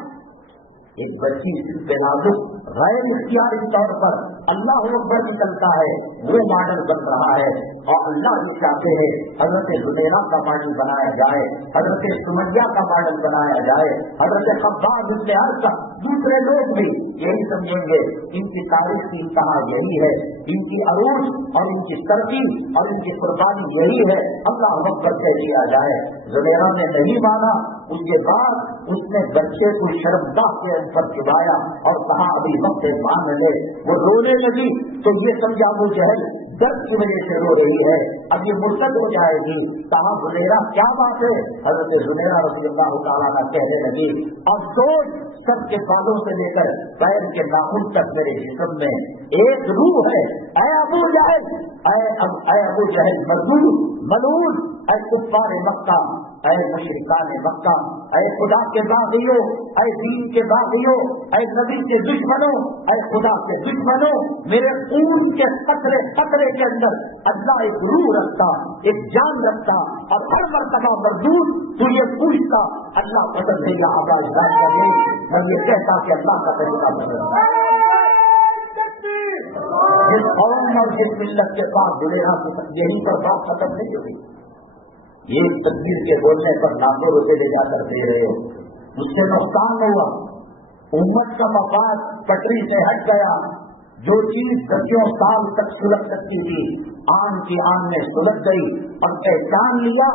एक बच्ची पे नाजुक गैर इख्तियारी तौर पर अल्लाह अकबर निकलता है, वो मॉडल बन रहा है और अल्लाह भी चाहते हैं हजरत ज़ुनैरा का मॉडल बनाया जाए, हजरत सुमैया का मॉडल बनाया जाए, हजरत खब्बाब इब्न अरक़ा, दूसरे लोग भी यही समझेंगे। इनकी तारीफ की इंतहा यही है, इनकी अरूज और इनकी तरक्की और इनकी कुर्बानी यही है, अल्लाह अकबर कह दिया जाए। ज़ुनैरा ने नहीं माना, उसके बाद उसने बच्चे को शर्मगाह के ऊपर चुभाया और कहा अभी वक्त मान ले। वो रोने लगी तो ये समझा अबू जहल दर्द की वजह से रो रही है, अब ये मुर्तद हो जाएगी। कहा ज़ुनैरा क्या बात है? हज़रत ज़ुनैरा रज़ी अल्लाह तआला अन्हा कहने लगी अफसोस सबके बालों से लेकर पैर के नाखून तक मेरे जिस्म में एक रूह है। ऐ अबू जहल, ऐ अबू जहल मलून, ऐ कुफ्फार मक्का, ऐ मुशरिकान मक्का, ऐ खुदा के बागियों, ऐ दीन के बागियों, ऐ नबी के दुश्मनों, ऐ खुदा के दुश्मनों, मेरे खून के कतरे कतरे के अंदर अल्लाह एक रूह रखता, एक जान रखता और हर मर्तबा मरदूद तो ये पूछता अल्लाह पसंद है या आवाज कर दे, और ये कहता कि अल्लाह का तरीका पसंद है। जिस कौम और जिस मिल्लत के पास ज़ुनैरा यहीं पर बात खत्म नहीं हुई। ये तकबीर के बोलने पर लाखों रुपए ले जाकर दे रहे हो, उससे नुकसान हुआ, उम्मत का मफाद पटरी से हट गया। जो चीज दसियों साल तक सुलझ सकती थी आन की आन में सुलझ गई और पहचान लिया।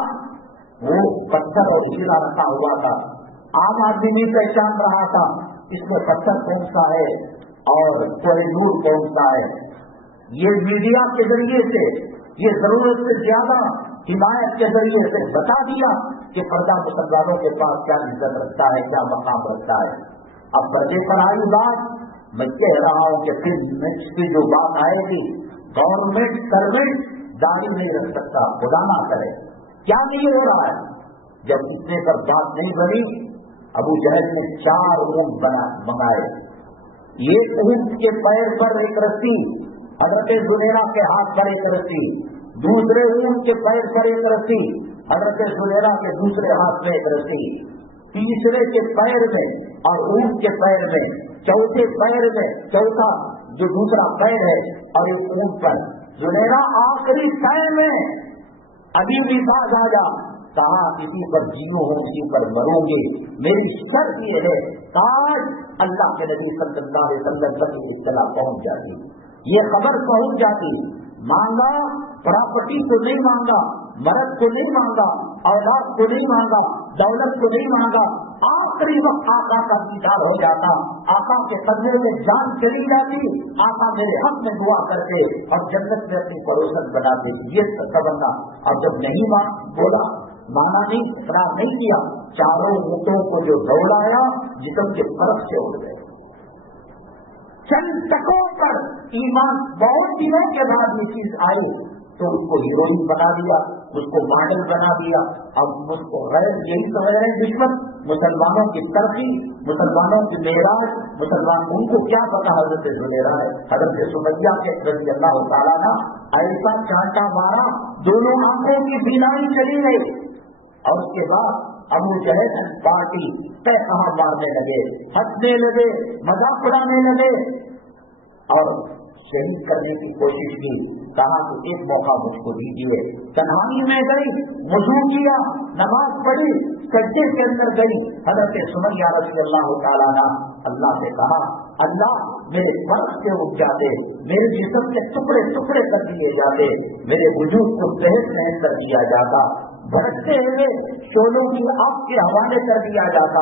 वो पत्थर और हीरा रखा हुआ था, आम आदमी नहीं पहचान रहा था इसमें पत्थर कौन सा है और कोहिनूर कौन सा है। ये मीडिया के जरिए से, ये जरूरत से ज्यादा हिमायत के जरिए से बता दिया कि पर्दा मुसलमानों के पास क्या इज्जत रखता है, क्या मकाम रखता है। अब पर्दे पर आई बात, मैं कह रहा हूं कि फिर की जो बात आएगी, गवर्नमेंट सर्वेंट दाढ़ी नहीं रख सकता, खुदा ना करे। क्या नहीं हो रहा है? जब इतने पर बात नहीं बनी, अबू जहल ने 4 ऊंट मंगाए। एक ऊंट के पैर पर एक रस्सी, हजरत ज़ुनैरा के हाथ पर एक रस्सी, दूसरे ऊंट के पैर पर एक रस्सी, हजरत ज़ुनैरा के दूसरे हाथ में एक रस्सी, तीसरे के पैर में और ऊंट के पैर में, चौथे पैर में, चौथा जो दूसरा पैर है और एक ऊंट पर। ज़ुनैरा आखिरी तय में अभी भी बाज आ जा, कहा किसी पर जियो हूं किसी पर मरूंगी, मेरी शर्त ये है काश अल्लाह के नबी सल्लल्लाहु अलैहि वसल्लम तक इत्तला पहुंच जाती, ये खबर पहुंच जाती। मांगा प्रॉपर्टी को नहीं मांगा, मर्द को नहीं मांगा, औलाद को नहीं मांगा, दौलत को नहीं मांगा, आखिरी वक्त आका का दीदार हो जाता, आका के कदमों में जान चली जाती, आका मेरे हक में दुआ करते और जन्नत में अपनी पड़ोसन बनाते, ये तमन्ना। अब जब नहीं बोला, माना नहीं, इकरार नहीं किया, 4 ऊँटों को जो दौड़ाया जिस्म के फर्क से उड़ गए। चंद तकों पर ईमान, बहुत दिनों के बाद ये चीज आई तो उसको हीरोइन बना दिया, उसको मॉडल बना दिया। अब उसको गैर, यही तो है दुश्मन, मुसलमानों की तरक्की, मुसलमानों की मेराज, मुसलमान उनको क्या पता हजरत ज़ुनैरा है। हजरत सुमैया के रज़ी अल्लाह तआला अन्हा ऐसा चांटा मारा, दोनों आंखों की बीनाई चली गई और उसके बाद अबू जहल पार्टी तय कहा मारने लगे, हंसने लगे, मजाक उड़ाने लगे और शहीद करने की कोशिश की, कहा कि एक मौका मुझको दीजिए। तन्हाई में गई, वुजू किया, नमाज पढ़ी, सज्जे के अंदर गई। हजरत सुमैया रज़ियल्लाहु तआला अन्हा अल्लाह से कहा, अल्लाह मेरे फर्श से उठ जाते, मेरे जिस्म के टुकड़े टुकड़े कर दिए जाते, मेरे वजूद को तहस नहस कर दिया जाता, भड़कते हुए शोलों की आग के हवाले कर दिया जाता,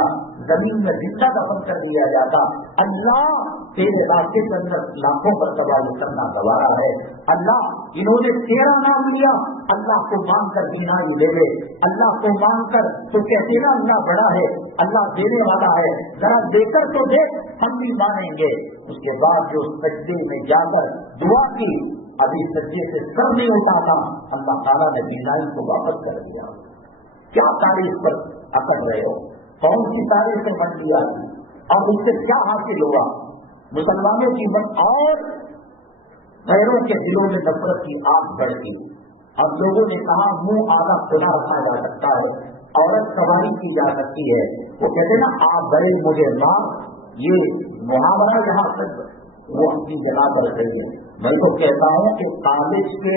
जमीन में जिंदा दफन कर दिया जाता। अल्लाह तेरे रास्ते के अंदर लाखों पर तबाही करना गवारा है। अल्लाह इन्होंने तेरा नाम लिया, अल्लाह को मान कर बीमारी ले ले, अल्लाह को मान कर तो कहते ना अल्लाह बड़ा है, अल्लाह देने वाला है, जरा देकर तो देख, हम भी मानेंगे। उसके बाद जो सज्जे में जाकर दुआ की, अभी सज्जे से सर नहीं उठा था, अल्लाह ताला ने बीमारी को वापस कर दिया। क्या तारीफ पर अकड़ रहे हो, कौन सी तारीफ से बन लिया और उससे क्या हासिल हुआ? मुसलमानों की मन और गैरों के दिलों में नफरत की आग बढ़ती। अब लोगों ने कहा मुंह आधा खुला रखा जा सकता है, औरत सवारी की जा सकती है। वो कहते ना आप बड़े मुझे मार, ये मुहावरा यहाँ तक वो अपनी जगह पर सही है। मैं तो कहता हूँ कि कॉलेज के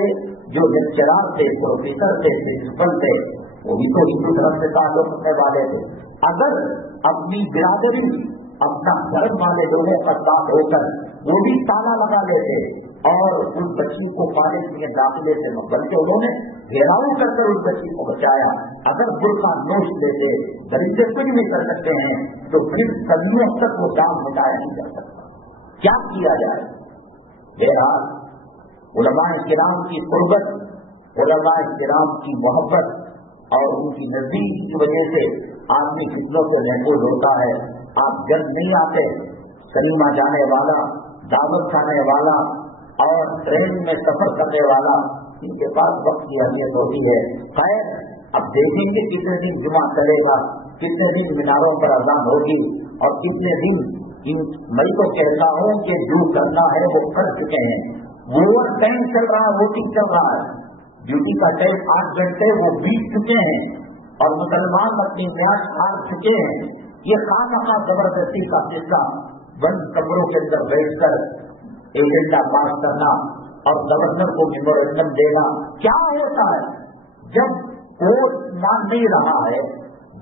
जो लेक्चरर थे, प्रोफेसर थे, प्रिंसिपल थे, वो भी तो हिंदू धर्म से ताल्लुक रखने वाले थे। अगर अपनी बिरादरी, अपना धर्म वाले लोगों का साथ होकर वो भी ताला लगा लेते और उस बच्ची को कॉलेज में दाखिले से, बल्कि उन्होंने घेराव कर उस बच्ची को बचाया। अगर बुर्का नोच लेते, दरिद्र कुछ भी कर सकते हैं, तो फिर सदियों तक वो काम मिटाया नहीं जा सकता। क्या किया जाए? बहरहाल उलमाए किराम की कुर्बत, उलमाए किराम की मोहब्बत और उनकी नजदीकी की वजह से आदमी फितनों से महफूज होता है। आप जल्द नहीं आते, सलीमा जाने वाला, दावत खाने वाला और ट्रेन में सफर करने वाला, इनके पास वक्त की अहमियत होती है। खैर, अब देखेंगे कितने दिन जुमा चलेगा, कितने दिन मीनारों पर अज़ान होगी और कितने दिन मैं तो कहता हूँ कि जो करना है वो कर चुके हैं। ओवर टाइम चल रहा है, वोटिंग चल रहा है, ड्यूटी का टाइम 8 घंटे वो बीत चुके हैं और मुसलमान अपनी न्यास हार चुके हैं। ये खामखा जबरदस्ती का किस्सा, बंद कमरों के अंदर बैठकर एजेंडा पास करना और गवर्नर को मेमोरेंडम देना, क्या होता है? जब कोर्ट मान नहीं रहा है,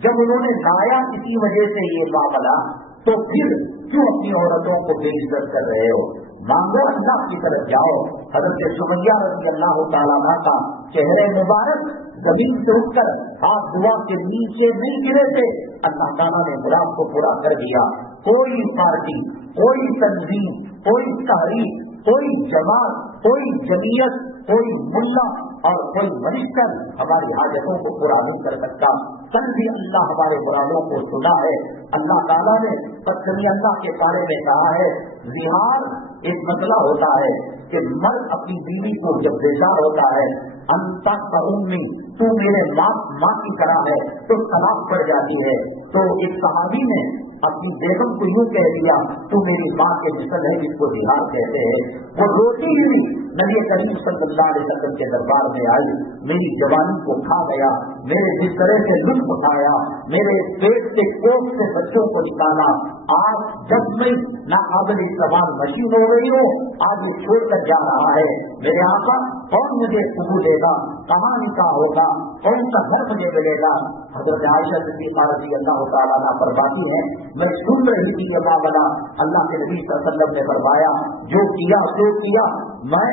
जब उन्होंने लाया किसी वजह से ये मामला, तो फिर क्यों अपनी औरतों को बेइज्जत कर रहे हो? मांगो, अल्लाह की तरफ जाओ। हज़रत सुमैया रज़ियल्लाहु तआला अन्हा का चेहरे मुबारक जमीन से उठकर हाथ दुआ के नीचे नहीं गिरे थे। अल्लाह ताला ने मुराद को पूरा कर दिया। कोई पार्टी, कोई तंजीम, कोई तहरीक, कोई जमात, कोई जमीयत, कोई मुल्ला और कोई मनिस्टर हमारी हाजतों को पूरा नहीं कर सकता। कल भी अल्लाह हमारे मुरादों को सुना है। अल्लाह ताला ने पत्नी अल्लाह के बारे में कहा है, जिहार एक मसला होता है कि मर्द अपनी बीवी को जब बेजार होता है, अंता करूंगी तू मेरे माँ की तरह है, तो तलाक पड़ जाती है। तो एक सहाबी ने अपनी बेगम को यूं कह दिया, तू मेरी माँ के जिस्म है, जिसको जिहार कहते हैं। वो रोती हुई नबी करीम सल्लल्लाहु अलैहि वसल्लम के दरबार में आई, मेरी जवानी को खा गया, मेरे बिस्तरे से लुत्फ उठाया, मेरे पेट के कोख से बच्चों को निकाला, आज जब मैं नाकाबिल इस्तेमाल मशीन हो गई हो, आज ये छोड़कर जा रहा है। मेरे आका, कौन मुझे कबूल देगा? कहाँ निकाह होगा? कौन सा घर मुझे मिलेगा? हज़रत आयशा सिद्दीक़ा रज़ियल्लाहु तआला अन्हा फरमाती हैं, मैं सुन रही थी ये मामला, अल्लाह के नबी सल्लल्लाहु अलैहि वसल्लम ने फरमाया, जो किया सो किया, मैं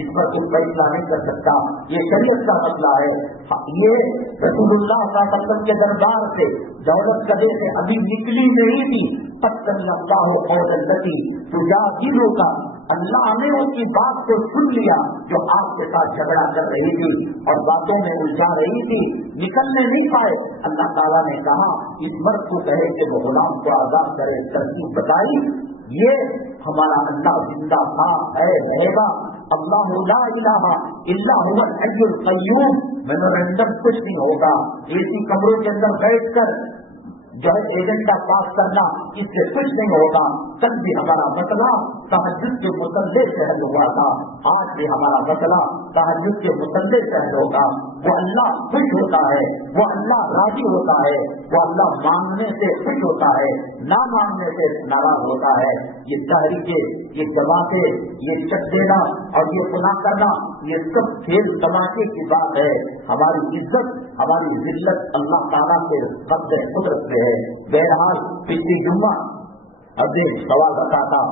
इस पर कुछ फैसला नहीं कर सकता, ये शरीयत का मसला है। ये रसूलुल्लाह सल्लल्लाहु अलैहि वसल्लम के दरबार से दौलत कदे से अभी निकली नहीं थी, का अल्लाह ने उसकी बात को सुन लिया जो आपके साथ झगड़ा कर रही थी और बातों में उलझा रही थी, निकलने नहीं पाए। अल्लाह ताला ने कहा इस मर्द को कहे कि वो गुलाम को आजाद करे, तरकीब बताई। ये हमारा अल्लाह जिंदा था, है, रहेगा। अल्लाह ला इलाहा इल्ला हुवल हय्युल क़य्यूम। मेमोरेंडम कुछ नहीं होगा, एसी कमरों के अंदर बैठकर जो है एजेंडा पास करना, इससे कुछ नहीं होगा। कल भी हमारा मसला तहज्जुद के मुसल्ले से हल हुआ था, आज भी हमारा मसला तहज्जुद के मुसल्ले से हल होगा। वो अल्लाह खुश होता है, वो अल्लाह राजी होता है, वो अल्लाह मांगने से खुश होता है, ना मांगने से नाराज होता है। ये तहरीके, ये जमाते, ये चट देना और ये गुनाह करना, ये सब खेल तमाशे की बात है। हमारी इज्जत, हमारी जिल्लत अल्लाह ताला के कब्ज़े कुदरत में है। बहरहाल पिछली जुम्मा अब एक सवाल रखा था,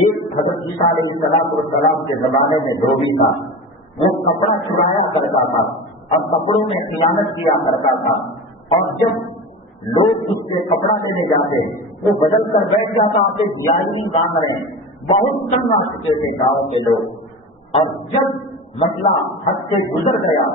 एक हज़रत ईसा अलैहिस्सलाम के जमाने में धोबी था, वो कपड़ा चुराया करता था और कपड़ों में खियानत किया करता था, और जब लोग उससे कपड़ा लेने जाते वो बदल कर बैठ जाता, आपके जारी मांग रहे हैं। बहुत तंग आ चुके थे गाँव के लोग, और जब मसला हद से गुजर गया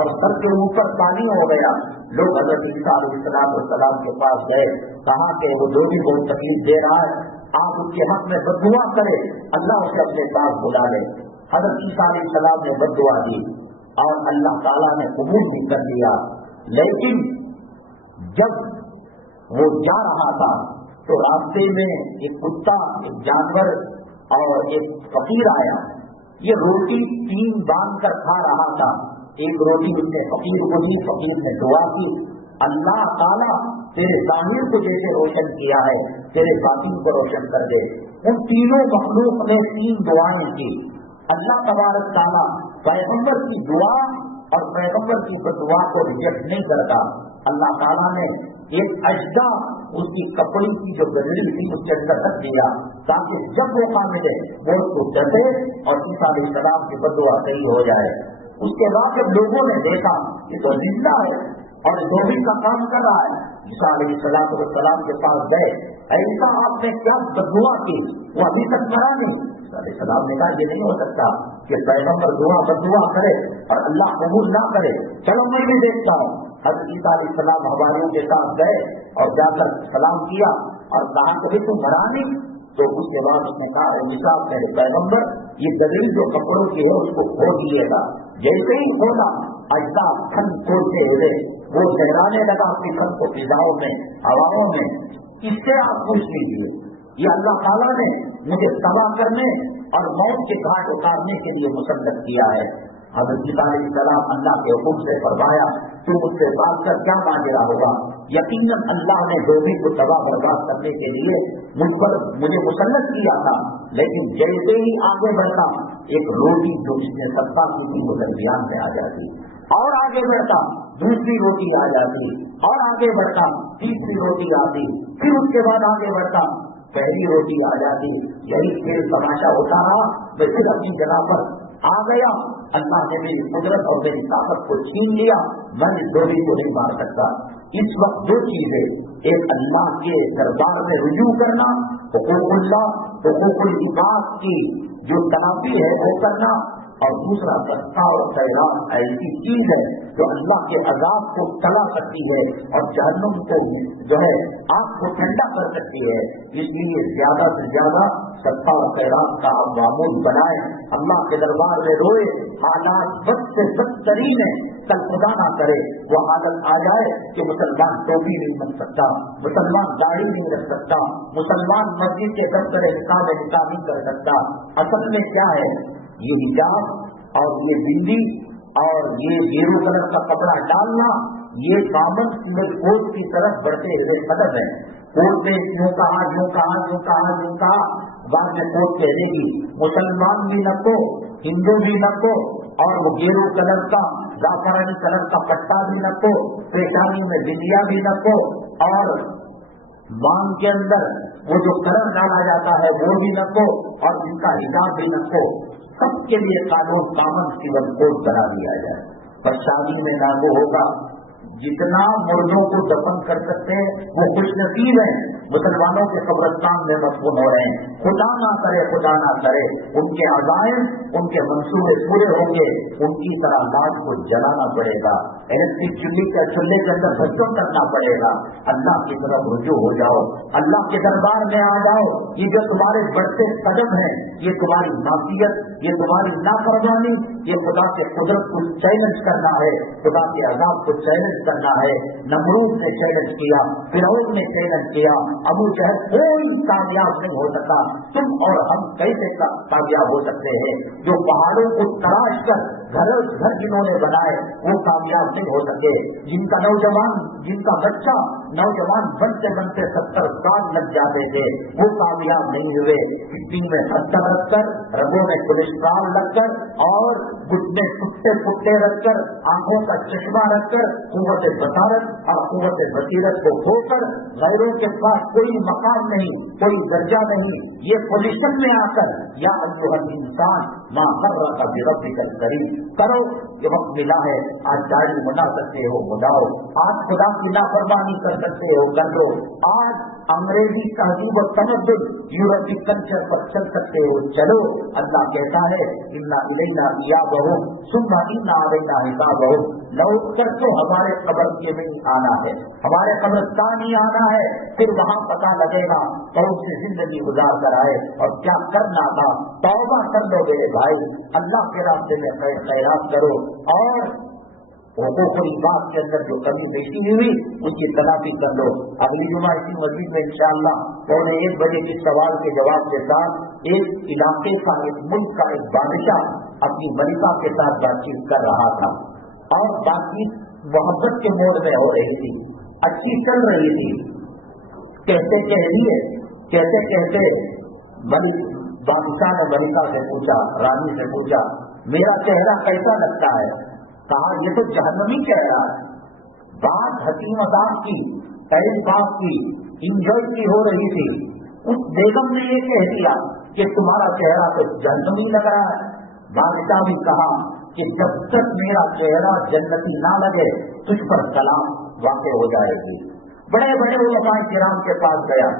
और सर के ऊपर पानी हो गया, लोग हज़रत ईसा अलैहिस्सलाम के पास गए, कहा कि वो जो भी बहुत तकलीफ दे रहा है आप उसके हक में बद्दुआ करें, अल्लाह उसे अपने पास बुला ले। हज़रत ईसा अलैहिस्सलाम ने बद्दुआ दी और अल्लाह ताला ने कबूल भी कर लिया। लेकिन जब वो जा रहा था तो रास्ते में एक कुत्ता, एक जानवर और एक फकीर आया। ये रोटी 3 बांध कर खा रहा था। एक रोटी उसने फकीर को दी, फकीर ने दुआ की, अल्लाह ताला तेरे ज़ाहिर को जैसे रोशन किया है तेरे बातिन को रोशन कर दे। उन तीनों मखलूक ने 3 दुआएं की। अल्लाह तबारक ताला पैगंबर की दुआ और पैगंबर की दुआ को रिजेक्ट नहीं करता। अल्लाह ताला ने एक अजदा उसकी कपड़ी की जो गजरी थी उसके अंदर रख दिया, ताकि जब मौका मिले वो उसको डसे और ईसा अलैहिस्सलाम की बद्दुआ सही हो जाए। उसके बाद जब लोगों ने देखा ये तो जिंदा है और धोबी का काम कर रहा है, ईसा अलैहिस्सलाम के पास गए, ऐसा आपने क्या बद्दुआ की, वो अभी तक मरा नहीं। ईसा अलैहिस्सलाम ने कहा ये नहीं हो सकता कि पैगंबर दुआ बद्दुआ करे और अल्लाह कबूल ना करे, चलो मैं भी देखता हूँ। हज़रत ईसा अलैहिस्सलाम हवारियों के साथ गए और जाकर सलाम किया और कहा कि तुम मरा नहीं। तो उसके बाद उसने कहा ईसा मेरे पैगंबर ये दलील जो कपड़ों की है उसको खो दिएगा। जैसे ही खोला अजदा खन खोलते हुए वो लहराने लगा अपनी खन को फिजाओं में, हवाओं में। इससे आप पूछ लीजिए, ये अल्लाह ताला ने मुझे तबाह करने और मौत के घाट उतारने के लिए मुसल्लत किया है। हज़रत ईसा अलैहिस्सलाम अल्लाह के हुक्म से फरमाया तू मुझसे बात कर, क्या मांगेगा होगा। यकीनन अल्लाह ने धोबी को तबाह बर्बाद करने के लिए मुझे मुसल्लत किया था, लेकिन जैसे ही आगे बढ़ता एक रोटी जो इसने सत्ता की थी वो दरमियान में आ जाती, और आगे बढ़ता दूसरी रोटी आ जाती, और आगे बढ़ता तीसरी रोटी आती, फिर उसके बाद आगे बढ़ता पहली रोटी आ जाती। यही खेल तमाशा होता रहा। मैं फिर अपनी जगह पर आ गया, अल्लाह ने मेरी कुदरत और मेरी ताकत को छीन लिया, मैं इस धोबी को नहीं मार सकता। इस वक्त 2 चीजें, एक अल्लाह के दरबार में रुजू करना, हुकूकुल्लाह, हुकूकुल इबाद की जो तनाफी है वो करना, और दूसरा सत्ता और खैरात ऐसी चीज है जो अल्लाह के अजाब को टला सकती है और जहन्नुम को जो है आग को ठंडा कर सकती है। इसलिए ज्यादा से ज्यादा सत्ता और खैरात का हम मामूल बनाए, अल्लाह के दरबार में रोए, हालात बद से बदतरीन है, कल खुदा ना करे वो हालत आ जाए कि मुसलमान टोपी नहीं बन सकता, मुसलमान दाढ़ी नहीं रख सकता, मुसलमान मस्जिद के दफ्तर निकाह नहीं कर सकता। असल में क्या है, ये हिजाब और ये बिंदी और ये गेरू कलर का कपड़ा डालना, ये कॉमन कोर्ट की तरफ बढ़ते हुए कदम है। कोर्ट ने यूं कहा यूं कहा यूं कहा यूं कहा, बाद में कोर्ट कहेगी मुसलमान भी न को, हिंदू भी न को, और वो गेरू कलर का जाफरानी कलर का पट्टा भी न को, पेशानी में बिंदिया भी न को, और मांग के अंदर वो जो कलर डाला जाता है वो भी न को, और जिनका हिजाब भी न को। सबके लिए कानून कॉमन सिविल कोड बना दिया जाए। पर शादी में लागू होगा, जितना मुर्दों को दफन कर सकते हैं वो खुशनसीब है। मुसलमानों के कब्रिस्तान में मदफून हो रहे हैं, खुदा ना करे उनके अज़ाइम ان کے منصوبے پورے ہوں گے، ان کی طرح لاش کو جلانا پڑے گا، الیکٹرک چولہے کے اندر بھسم کرنا پڑے گا۔ اللہ کی طرف رجوع ہو جاؤ، اللہ کے دربار میں آ جاؤ۔ یہ جو تمہارے بڑھتے قدم ہیں، یہ تمہاری معصیت، یہ تمہاری نافرمانی، یہ خدا کے قدرت کو چیلنج کرنا ہے، خدا کے عذاب کو چیلنج کرنا ہے۔ نمرود نے چیلنج کیا، فرعون نے چیلنج کیا، ابو جہل کوئی کامیاب نہیں ہو سکا۔ تم اور ہم کیسے کامیاب ہو سکتے ہیں؟ جو پہاڑوں کو تراش کر گھر جنہوں نے بنائے وہ کامیاب نہیں ہو سکے، جن کا نوجوان، جن کا بچہ نوجوان بنتے بنتے 70 سال لگ جاتے تھے، وہ کامیاب نہیں ہوئے۔ کڈنی میں پتھر رکھ کر، رگوں میں کولیسٹرول رکھ کر، اور گھٹنے ٹوٹے پھوٹے رکھ کر، آنکھوں کا چشمہ رکھ کر، قوت بصارت اور قوت بصیرت کو کھو کر غیروں کے پاس کوئی مقام نہیں، کوئی درجہ نہیں، یہ پوزیشن میں آ کر یا ایھا الانسان ما غرک بربک الکریم کرو، یہ وقت ملا ہے۔ آج داڑھی بنا سکتے ہو بناؤ، آج خدا کی نافرمانی کر سکتے ہو کر لو، آج انگریزی تہذیب و تمدن یورپی کلچر پر چل سکتے ہو چلو۔ اللہ کہتا ہے انا الینا ایابہم ثم انا علینا حسابہم، لوٹ کر تو ہمارے قبر کے میں آنا ہے، ہمارے قبرستان ہی آنا ہے، پھر وہاں پتہ لگے گا کون سی زندگی گزار کر آئے اور کیا کرنا تھا۔ توبہ کر لو میرے بھائی، اللہ کے راستے میں خیرات کرو، اور حقوق العباد کے اندر جو کمی بیشی ہوئی ان کی تلافی کر لو۔ اگلی جمعہ اسی مسجد میں انشاءاللہ 1:15 بجے کے سوال کے جواب کے ساتھ ایک علاقے کا، ایک ملک کا ایک بادشاہ اپنی ملکہ کے ساتھ بات چیت کر رہا تھا، اور بات چیت محبت کے موڈ میں ہو رہی تھی، اچھی چل رہی تھی۔ کہتے کہتے بادشاہ نے ملکہ سے پوچھا، رانی سے پوچھا، میرا چہرہ کیسا لگتا ہے؟ کہا یہ تو جہنمی چہرہ ہے۔ بات حسین مذاق کی، ٹائم پاس کی، انجوائے کی ہو رہی تھی، اس بیگم نے یہ کہہ دیا کہ تمہارا چہرہ تو جہنمی لگ رہا ہے۔ بادشاہ بھی کہا کہ جب تک میرا چہرہ جنتی نہ لگے تجھ پر کلام واقع ہو جائے گی۔ بڑے بڑے علماء کرام کے پاس گیا،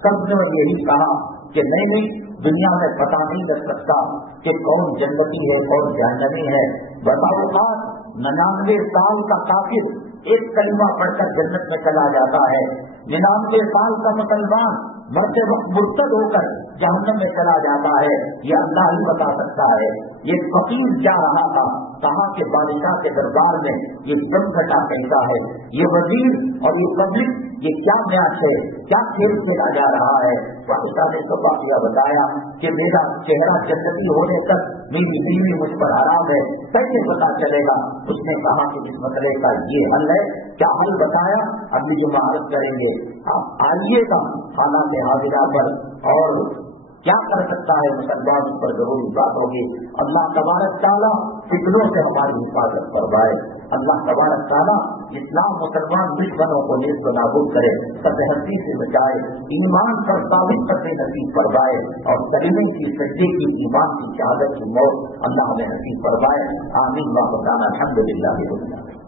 سب نے یہی کہا کہ نہیں، دنیا میں پتہ نہیں لگ سکتا کہ کون جنتی ہے کون جہنمی ہے۔ بتاؤ بات، 99 سال کا کافر ایک کلمہ پڑھ کر جنت میں چلا جاتا ہے، 99 سال کا مسلمان مرتے وقت مرتد ہو کر جہنم میں چلا جاتا ہے، یہ اللہ ہی بتا سکتا ہے۔ یہ فقیر جا رہا تھا، کہا کہ بادشاہ کے دربار میں یہ دم گھٹا کہتا ہے، یہ وزیر اور یہ پبلک، یہ کیا میچ ہے، کیا کھیل کھیلا جا رہا ہے۔ بادشاہ نے تو واقعہ بتایا کہ میرا چہرہ جنتی ہونے تک میری بیوی مجھ پر حرام ہے، کیسے پتا چلے گا؟ اس نے کہا کہ اس مسئلے کا یہ حل ہے، کیا حل بتایا؟ اگلی جمعہ عرض کریں گے، آپ آئیے گا خانہ کے حاضرہ پر، اور کیا کر سکتا ہے مسلمان، اس پر ضروری بات ہوگی۔ اللہ تبارک تعالیٰ فتنوں سے ہماری حفاظت فرمائے، اللہ تبارک تعالیٰ اسلام مسلمان دشمنوں کو نیست و نابود کرے، سب ہستی سے بچائے، ایمان پر ثابت کرنے نصیب فرمائے، اور کلمے کی سجدے کی، ایمان کی شہادت کی موت اللہ ہمیں نصیب فرمائے۔ آمین۔ الحمد للہ۔